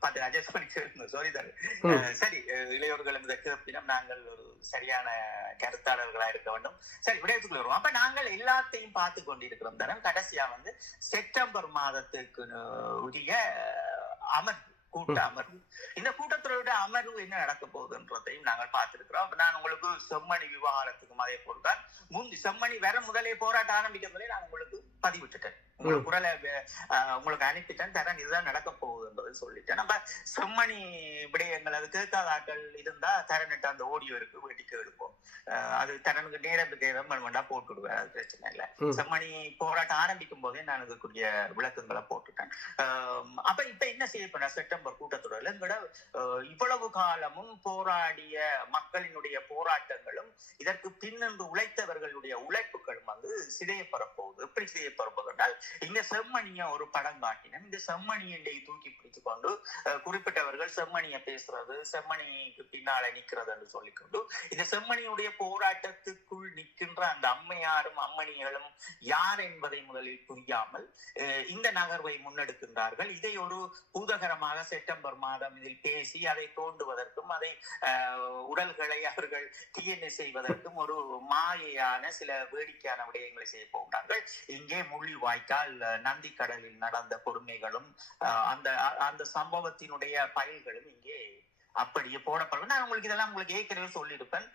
பார்த்து அட்ஜஸ்ட் பண்ணி சாரி தான். ம். சரி, இளையோர்களும் இதை கேட்பினும் நாங்கள் ஒரு சரியான கருத்தாளர்களா இருக்க வேண்டும். சரி, விடயத்துக்குள்ள வருவோம். அப்ப நாங்கள் எல்லாத்தையும் பார்த்து கொண்டிருக்கிறோம் தரம். கடைசியா வந்து செப்டம்பர் மாதத்துக்கு உரிய அமர்வு, கூட்ட அமர்வு. இந்த கூட்டத்தோட அமர்வு என்ன நடக்க போகுதுன்றதையும் நாங்கள் பார்த்திருக்கிறோம். அப்ப நான் உங்களுக்கு செம்மணி விவகாரத்துக்கும் அதே போல்தான் செம்மணி வர முதலே போராட்டம் ஆரம்பிக்கும் போதே நான் உங்களுக்கு பதிவிட்டுட்டேன். உங்களுக்கு குரலை உங்களுக்கு அனுப்பிட்டேன். தரன் இதுதான் நடக்க போகுது என்பதை சொல்லிட்டேன். நம்ம செம்மணி விடயங்கள் அது கேட்காத ஆட்கள் இருந்தா தரனிட்ட அந்த ஆடியோ இருக்கு, வீட்டுக்கு எடுப்போம். அது தரனுக்கு நேரம் வேண்டா போட்டு விடுவேன், அது பிரச்சனை இல்லை. செம்மணி போராட்டம் ஆரம்பிக்கும் போதே நான் இதுக்குரிய விளக்கங்களை போட்டுட்டேன். அப்ப இப்ப என்ன செய்யப்பட செப்டம்பர் கூட்டத்தொடரில் எங்களோட இவ்வளவு காலமும் போராடிய மக்களினுடைய போராட்டங்களும் இதற்கு பின்னின்று உழைத்தவர்களுடைய உழைப்புகளும் வந்து சிதையப்பட போகுது. எப்படி சிதையப்பட என்றால், இங்க செம்மணிய ஒரு படம் காட்டினோம். இந்த செம்மணியை தூக்கி பிடித்துக் கொண்டு குறிப்பிட்டவர்கள் செம்மணியை பேசுறது, செம்மணிக்கு பின்னால நிக்கிறது என்று சொல்லிக்கொண்டு இந்த செம்மணியுடைய போராட்டத்துக்குள் நிற்கின்ற அந்த அம்மையாரும் அம்மணிகளும் யார் என்பதை முதலில் புரியாமல் இந்த நகர்வை முன்னெடுக்கின்றார்கள். இதை ஒரு பூதகரமாக செப்டம்பர் மாதம் இதில் பேசி அதை தோண்டுவதற்கும் அதை உடல்களை அவர்கள் டிஎன்ஏ செய்வதற்கும் ஒரு மாயையான சில வேடிக்கையான விடயங்களை செய்ய போகிறார்கள். இங்கே முள்ளிவாய்க்கால் நந்திக்கடலில் நடந்த கொடுமைகளும் அந்த அந்த சம்பவத்தினுடைய பயில்களும் இங்கே அப்படியே போடப்படும். நான் உங்களுக்கு இதெல்லாம் உங்களுக்கு ஏற்கனவே சொல்லியிருப்பேன்.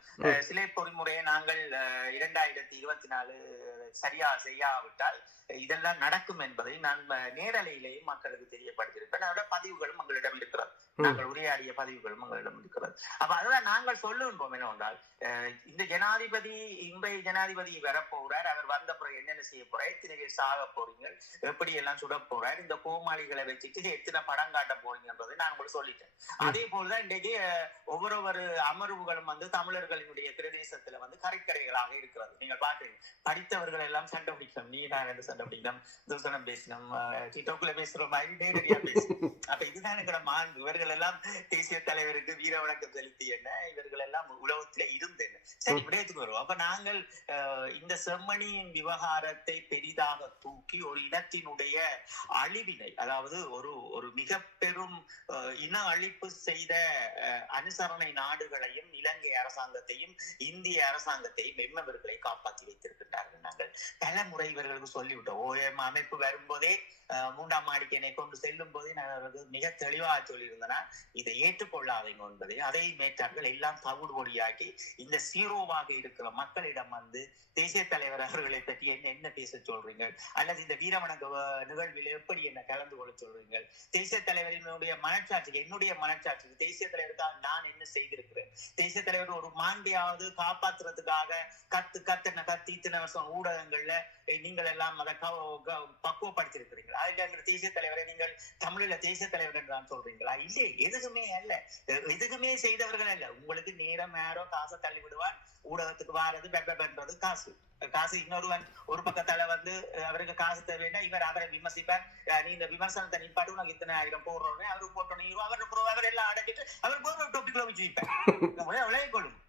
சிலை பொறிமுறையை நாங்கள் 2024 சரியா செய்யாவிட்டால் இதெல்லாம் நடக்கும் என்பதை நான் நேரலையிலேயும் மக்களுக்கு தெரியப்படுத்தியிருப்பேன். அதோட பதிவுகளும் உங்களிடம் இருக்கிறது. நாங்கள் உரையாடிய பதிவுகளும் உங்களிடம் இருக்கிறது. அப்ப அதுதான் நாங்கள் சொல்லுவோம் என்னவென்றால், இந்த ஜனாதிபதி இன்றைய ஜனாதிபதி வரப்போறார். அவர் வந்த பிறகு என்னென்ன செய்ய போறார், எத்தனை பேர் சாக போறீங்க, எப்படி எல்லாம் சுட போறார், இந்த கோமாளிகளை வச்சுட்டு எத்தனை படம் காட்ட போறீங்க என்பதை நான் உங்களுக்கு சொல்லிட்டேன். அதே போலதான் இன்றைக்கு ஒவ்வொரு அமர்வுகளும் வந்து தமிழர்களினுடைய பிரதேசத்துல வந்து கரைக்கரைகளாக இருக்கிறது. நீங்க பாக்குறீங்க, படித்தவர்கள் எல்லாம் சண்டை பிடிக்கணும். நீ நான் என்று சண்டை பிடிக்கணும், தூசணம் பேசணும், டிக்டாக்ல பேசுற மாதிரி நேரடியா பேசணும். அப்ப இதுதான் எங்களோட மாண்பு. இவர்கள் எல்லாம் தேசிய தலைவருக்கு வீர வணக்கம் செலுத்தி என்ன, இவர்கள் எல்லாம் உலகத்திலே இருந்து என்ன. சரி, விடயத்துக்கு வருவோம். அப்ப நாங்கள் இந்த செம்மணியின் விவகாரத்தை பெரிதாக தூக்கி ஒரு இனத்தினுடைய அழிவினை, அதாவது ஒரு மிக பெரும் இன அழிப்பு செய்த அனுசரணை நாடுகளையும் இலங்கை அரசாங்கத்தையும் இந்திய அரசாங்கத்தையும் எம்மவர்களை காப்பாற்றி வைத்திருக்கின்றார்கள். நாங்கள் பல முறை இவர்களுக்கு சொல்லிவிட்டோம். OIM அமைப்பு வரும்போதே 3ஆம் மாடிக்கு என்னை கொண்டு செல்லும் போதே நான் அவர்கள் மிக தெளிவாக சொல்லியிருந்தேன்னா, இதை ஏற்றுக்கொள்ளாதீங்க என்பதை. அதை மேற்றார்கள் எல்லாம் தவிடு பொடியாக்கி இந்த சீரோவாக இருக்கிற மக்களிடம் வந்து தேசிய தலைவர் அவர்களை பற்றி என்ன பேச சொல்றீங்க, அல்லது இந்த வீரவணக்க நிகழ்வில் எப்படி என்ன கலந்து கொள்ள சொல்றீங்க, தேசிய தலைவரினுடைய மனச்சாட்சிக்கு, என்னுடைய மனச்சாட்சிக்கு தேசிய தலைவருக்காக நான் என்ன செய்திருக்கிறேன், தேசிய தலைவர் ஒரு மாண்டியாவது காப்பாற்றுறதுக்காக கத்தி இத்தனை வருஷம் ஊடகங்கள்ல நீங்கள் எல்லாம் அதை பக்குவப்படுத்திருக்கிறீர்கள். அதுல தேசிய தலைவரை நீங்கள் தமிழில தேசிய தலைவர் என்று தான் சொல்றீங்களா? இல்லை, எதுக்குமே அல்ல, எதுக்குமே செய்தவர்கள் அல்ல. உங்களுக்கு நேரம் யாரோ காசை தள்ளி விடுவார், ஊடகத்துக்கு வாரது பண்றது காசு இன்னொருவன் ஒரு பக்கத்தால வந்து அவருக்கு காசு தேவைன்னா இவர் அவரை விமர்சிப்பார். நீ இந்த விமர்சனத்தை நிப்பாட்டு, உனக்கு இத்தனை 1000 போடுறோன்னு அவருக்கு போட்டோம், அவர் எல்லாம் அடக்கிட்டு அவர் போற டாபிக்ல வச்சு வைப்பார். விளையக்கொள்ளும்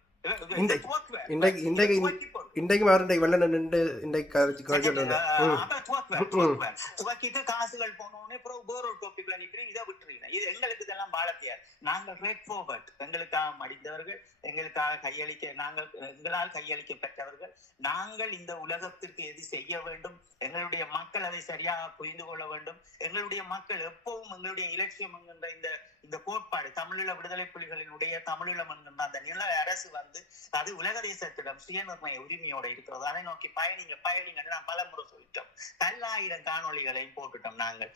காசுகள் போனோடனே இதை விட்டுறீங்க. இது எங்களுக்கு இதெல்லாம் பாலத்தியார். நாங்கள் எங்களுக்காக மடிந்தவர்கள், எங்களுக்காக எங்களால் கையளிக்கப்பட்டவர்கள். நாங்கள் இந்த உலகத்திற்கு எது செய்ய வேண்டும், எங்களுடைய மக்கள் அதை சரியாக புரிந்து கொள்ள வேண்டும். எங்களுடைய மக்கள் எப்பவும் எங்களுடைய இலட்சியம் என்கின்ற இந்த கோட்பாடு, தமிழீழ விடுதலை புலிகளினுடைய தமிழீழம் என்கின்ற அந்த நில அரசு வந்து அது உலக தேசத்திடம் சுயநிர்ணய உரிமையோட இருக்கிறது. அதை நோக்கி பயணிங்க நான் பல முறை சொல்லிட்டோம். 1000 காணொளிகளையும் போட்டுட்டோம் நாங்கள்.